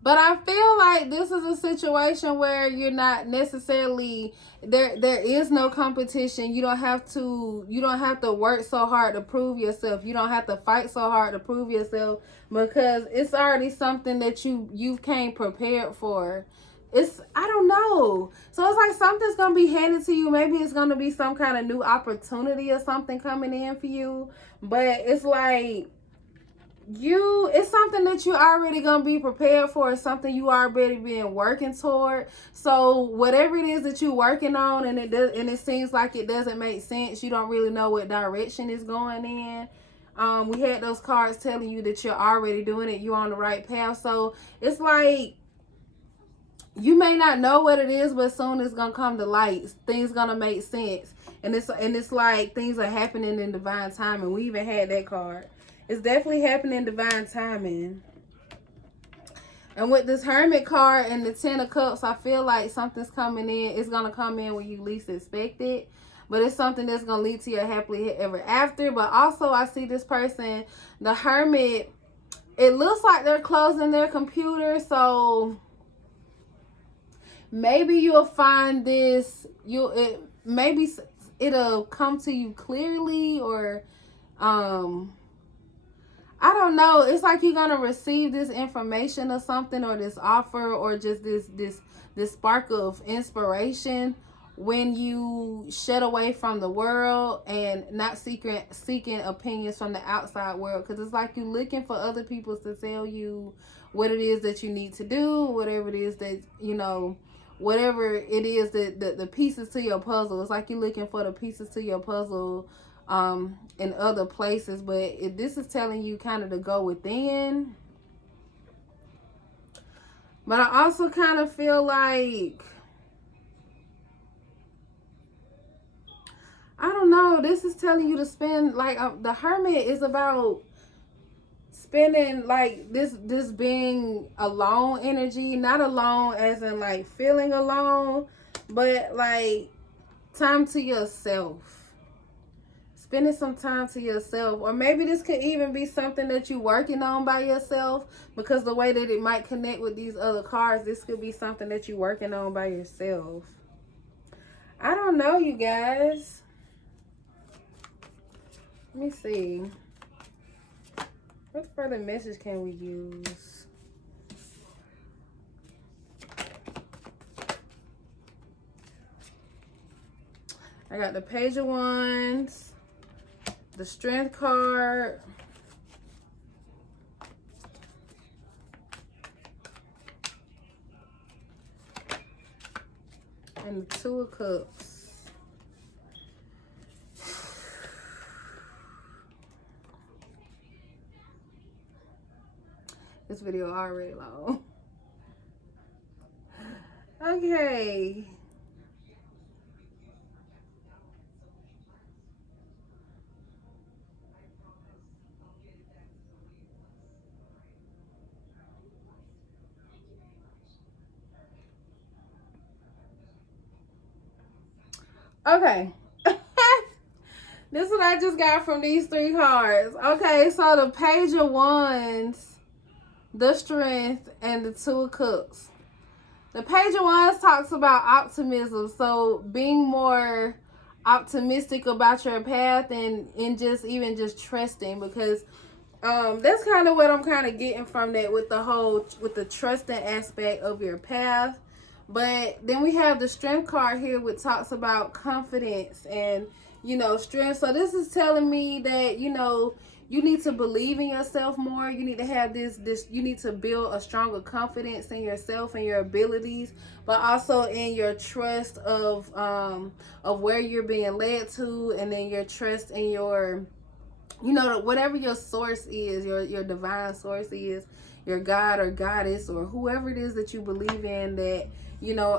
But I feel like this is a situation where you're not necessarily there is no competition. You don't have to work so hard to prove yourself. You don't have to fight so hard to prove yourself, because it's already something that you came prepared for. I don't know. So it's like something's going to be handed to you. Maybe it's going to be some kind of new opportunity or something coming in for you. But it's like it's something that you already gonna be prepared for. It's something you already been working toward. So whatever it is that you're working on, and it seems like it doesn't make sense, you don't really know what direction it's going in. We had those cards telling you that you're already doing it, you're on the right path. So it's like you may not know what it is, but soon it's gonna come to light. Things gonna make sense, and it's like things are happening in divine timing. We even had that card. It's definitely happening in divine timing. And with this Hermit card and the 10 of Cups, I feel like something's coming in. It's going to come in when you least expect it. But it's something that's going to lead to your happily ever after. But also I see this person, the Hermit, it looks like they're closing their computer. So maybe you'll find this, maybe it'll come to you clearly, or I don't know. It's like you're going to receive this information or something, or this offer, or just this spark of inspiration when you shed away from the world and not seeking opinions from the outside world. Because it's like you're looking for other people to tell you what it is that you need to do, whatever it is that, whatever it is that the pieces to your puzzle. It's like you're looking for the pieces to your puzzle in other places, but this is telling you kind of to go within. But I also kind of feel like, I don't know, this is telling you to spend, like, the Hermit is about spending, like, this being alone energy, not alone as in like feeling alone, but like time to yourself. Spending some time to yourself. Or maybe this could even be something that you're working on by yourself, because the way that it might connect with these other cards, this could be something that you're working on by yourself. I don't know, you guys. Let me see. What further message can we use? I got the Page of Wands, the Strength card, and the Two of Cups. This video already long. Okay. Okay. This is what I just got from these 3 cards. Okay, so the Page of Wands, the Strength, and the Two of Cups. The Page of Wands talks about optimism. So being more optimistic about your path, and just even just trusting, because that's kind of what I'm kind of getting from that, with the trusting aspect of your path. But then we have the Strength card here, which talks about confidence and, strength. So this is telling me that, you need to believe in yourself more. You need to have you need to build a stronger confidence in yourself and your abilities, but also in your trust of where you're being led to, and then your trust in your, whatever your source is, your divine source is, your God or goddess, or whoever it is that you believe in, that,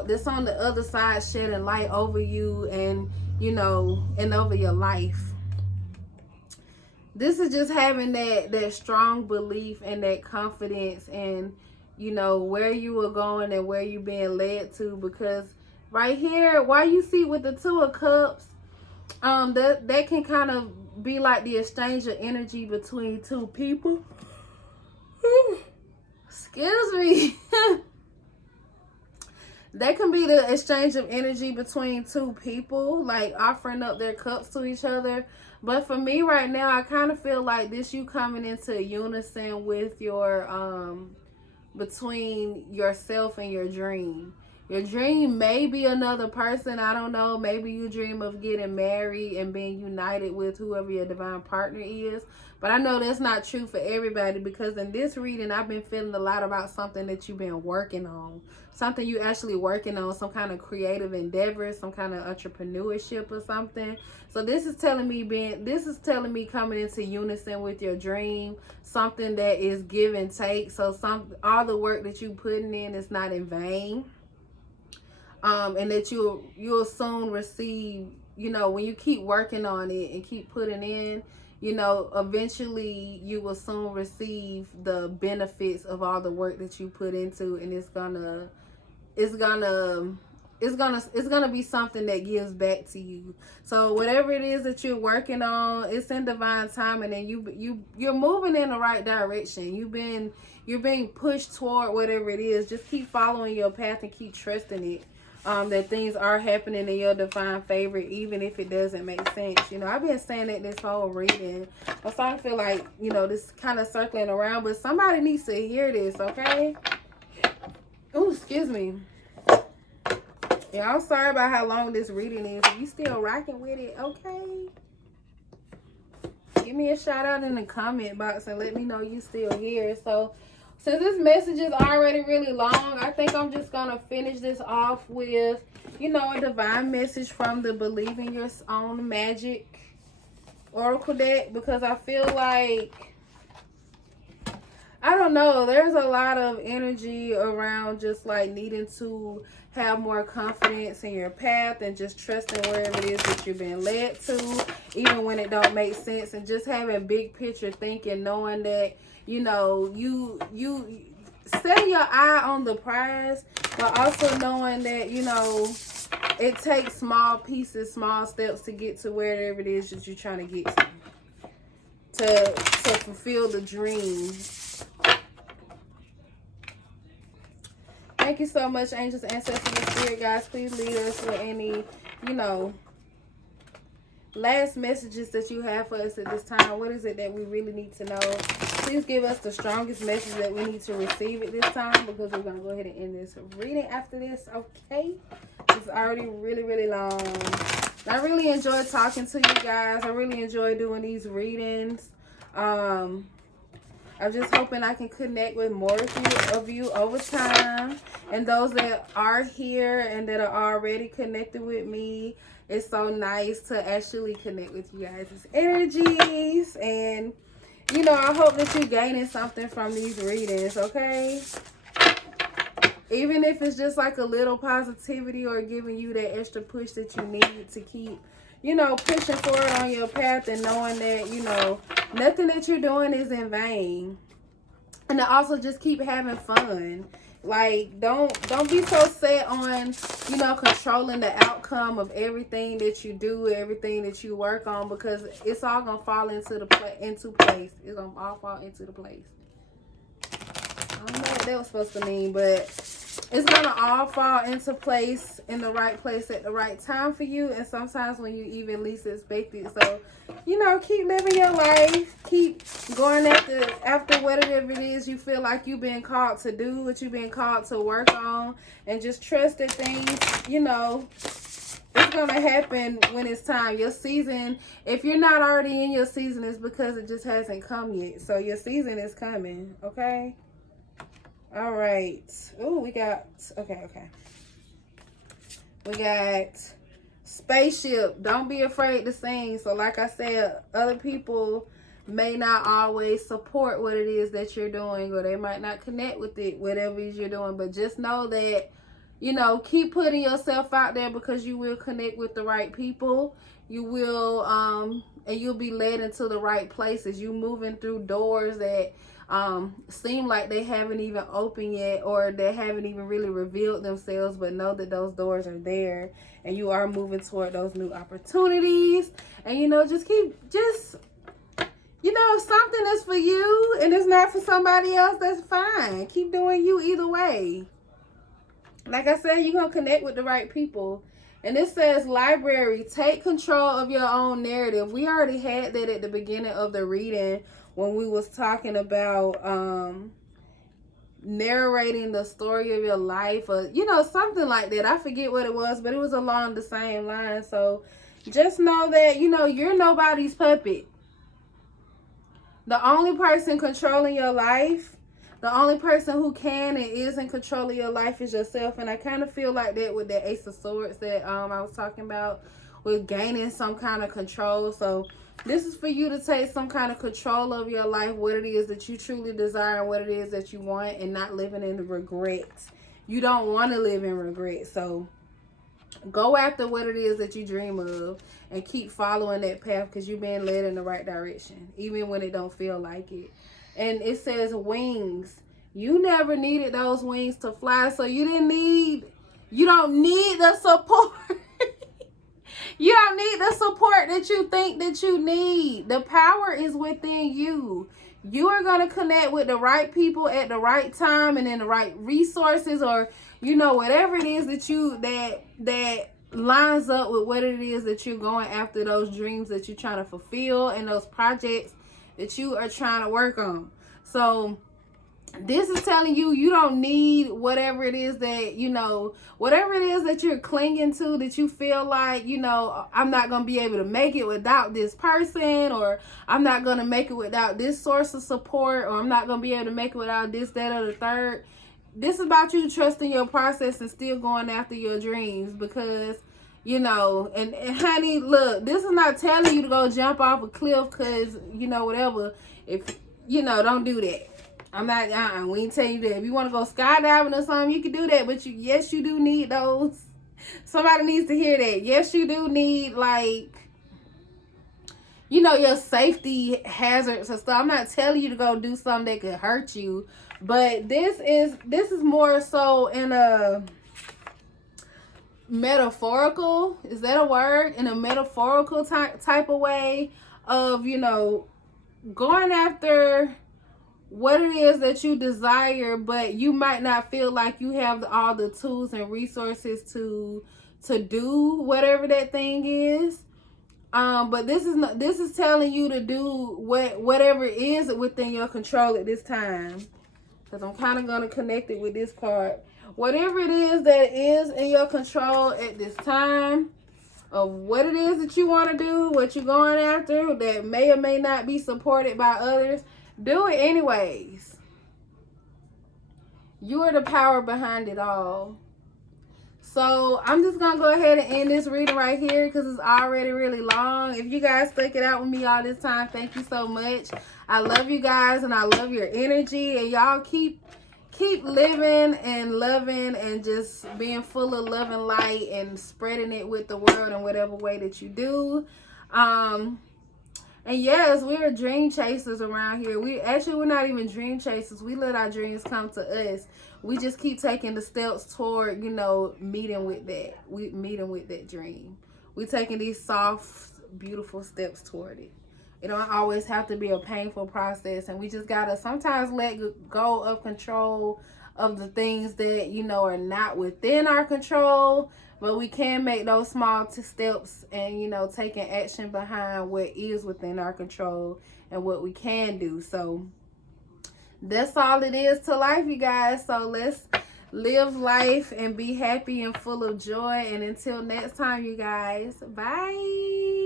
that's on the other side shedding light over you, and, and over your life. This is just having that strong belief and that confidence, and, where you are going and where you're being led to, because Right here, why you see with the Two of Cups, that can kind of be like the exchange of energy between two people. Excuse me. That can be the exchange of energy between two people, like offering up their cups to each other. But for me right now, I kind of feel like this you coming into unison with your between yourself and your dream. Your dream may be another person. I don't know. Maybe you dream of getting married and being united with whoever your divine partner is. But I know that's not true for everybody, because in this reading, I've been feeling a lot about something that you've been working on. Something you actually working on, some kind of creative endeavor, some kind of entrepreneurship or something. So this is telling me coming into unison with your dream, something that is give and take. So all the work that you putting in is not in vain. And that you'll soon receive, when you keep working on it and keep putting in, eventually you will soon receive the benefits of all the work that you put into, and it's gonna be something that gives back to you. So whatever it is that you're working on, it's in divine timing, and you're moving in the right direction. You're being pushed toward whatever it is. Just keep following your path and keep trusting it. That things are happening in your divine favor, even if it doesn't make sense. I've been saying that this whole reading. I'm starting to feel like, this kind of circling around, but somebody needs to hear this, okay? Oh, excuse me. Yeah, I'm sorry about how long this reading is. If you still rocking with it, okay? Give me a shout out in the comment box and let me know you still here. So, since this message is already really long, I think I'm just going to finish this off with, a divine message from the Believe in Your Own Magic Oracle deck, because I feel like, I don't know, there's a lot of energy around just like needing to have more confidence in your path and just trusting wherever it is that you've been led to, even when it don't make sense, and just having big picture thinking, knowing that, you setting your eye on the prize, but also knowing that, it takes small pieces, small steps to get to wherever it is that you're trying to get to fulfill the dream. Thank you so much, angels, ancestors, and spirit guys. Please lead us with any, last messages that you have for us at this time. What is it that we really need to know? Please give us the strongest message that we need to receive at this time, because we're going to go ahead and end this reading after this, okay? It's already really, really long. I really enjoy talking to you guys. I really enjoy doing these readings. I'm just hoping I can connect with more of you over time. And those that are here and that are already connected with me, it's so nice to actually connect with you guys' energies. And, I hope that you're gaining something from these readings, okay? Even if it's just like a little positivity or giving you that extra push that you need to keep, pushing forward on your path, and knowing that, nothing that you're doing is in vain. And to also just keep having fun. Like, don't be so set on, controlling the outcome of everything that you do, everything that you work on, because it's all going to fall into place. It's going to all fall into the place. I don't know what that was supposed to mean, but it's going to all fall into place, in the right place at the right time for you, and sometimes when you even least expect it. So, keep living your life. Keep going after whatever it is you feel like you've been called to do, what you've been called to work on, and just trust that things, it's going to happen when it's time. Your season, if you're not already in your season, it's because it just hasn't come yet. So your season is coming, okay? All right. Oh, we got, okay. We got spaceship. Don't be afraid to sing. So like I said, other people may not always support what it is that you're doing, or they might not connect with it, whatever it is you're doing. But just know that, keep putting yourself out there, because you will connect with the right people. You will, and you'll be led into the right places. You moving through doors that seem like they haven't even opened yet, or they haven't even really revealed themselves, but know that those doors are there and you are moving toward those new opportunities. And if something is for you and it's not for somebody else, that's fine. Keep doing you either way. Like I said, you're going to connect with the right people. And it says, library, take control of your own narrative. We already had that at the beginning of the reading when we was talking about narrating the story of your life, or something like that. I forget what it was, but it was along the same line. So just know that you're nobody's puppet. The only person controlling your life, the only person who can and is in control of your life is yourself. And I kind of feel like that with the Ace of Swords that I was talking about, with gaining some kind of control. So this is for you to take some kind of control of your life, what it is that you truly desire and what it is that you want, and not living in regret. You don't want to live in regret. So go after what it is that you dream of and keep following that path, because you're being led in the right direction, even when it don't feel like it. And it says wings. You never needed those wings to fly, so you don't need the support. You don't need the support that you think that you need. The power is within you. You are going to connect with the right people at the right time and in the right resources, or whatever it is that lines up with what it is that you're going after, those dreams that you're trying to fulfill and those projects that you are trying to work on. So this is telling you, you don't need whatever it is that, whatever it is that you're clinging to, that you feel like, I'm not going to be able to make it without this person, or I'm not going to make it without this source of support, or I'm not going to be able to make it without this, that, or the third. This is about you trusting your process and still going after your dreams, because, and honey, look, this is not telling you to go jump off a cliff because, whatever. If, don't do that. I'm not, we ain't telling you that. If you want to go skydiving or something, you can do that. But yes, you do need those. Somebody needs to hear that. Yes, you do need, your safety hazards and stuff. I'm not telling you to go do something that could hurt you. But this is more so in a metaphorical, is that a word? In a metaphorical type of way of, going after what it is that you desire, but you might not feel like you have all the tools and resources to do whatever that thing is. But this is telling you to do whatever is within your control at this time. Because I'm kind of going to connect it with this card. Whatever it is that is in your control at this time, of what it is that you want to do, what you're going after, that may or may not be supported by others, do it anyways. You are the power behind it all. So I'm just going to go ahead and end this reading right here, because it's already really long. If you guys stuck it out with me all this time, thank you so much. I love you guys, and I love your energy. And y'all keep living and loving and just being full of love and light and spreading it with the world in whatever way that you do. And yes, we're dream chasers around here. We're not even dream chasers. We let our dreams come to us. We just keep taking the steps toward, meeting with that dream. We're taking these soft, beautiful steps toward it. It don't always have to be a painful process, and we just gotta sometimes let go of control of the things that are not within our control. But we can make those small steps and taking action behind what is within our control and what we can do. So that's all it is to life, you guys. So let's live life and be happy and full of joy. And until next time, you guys, bye.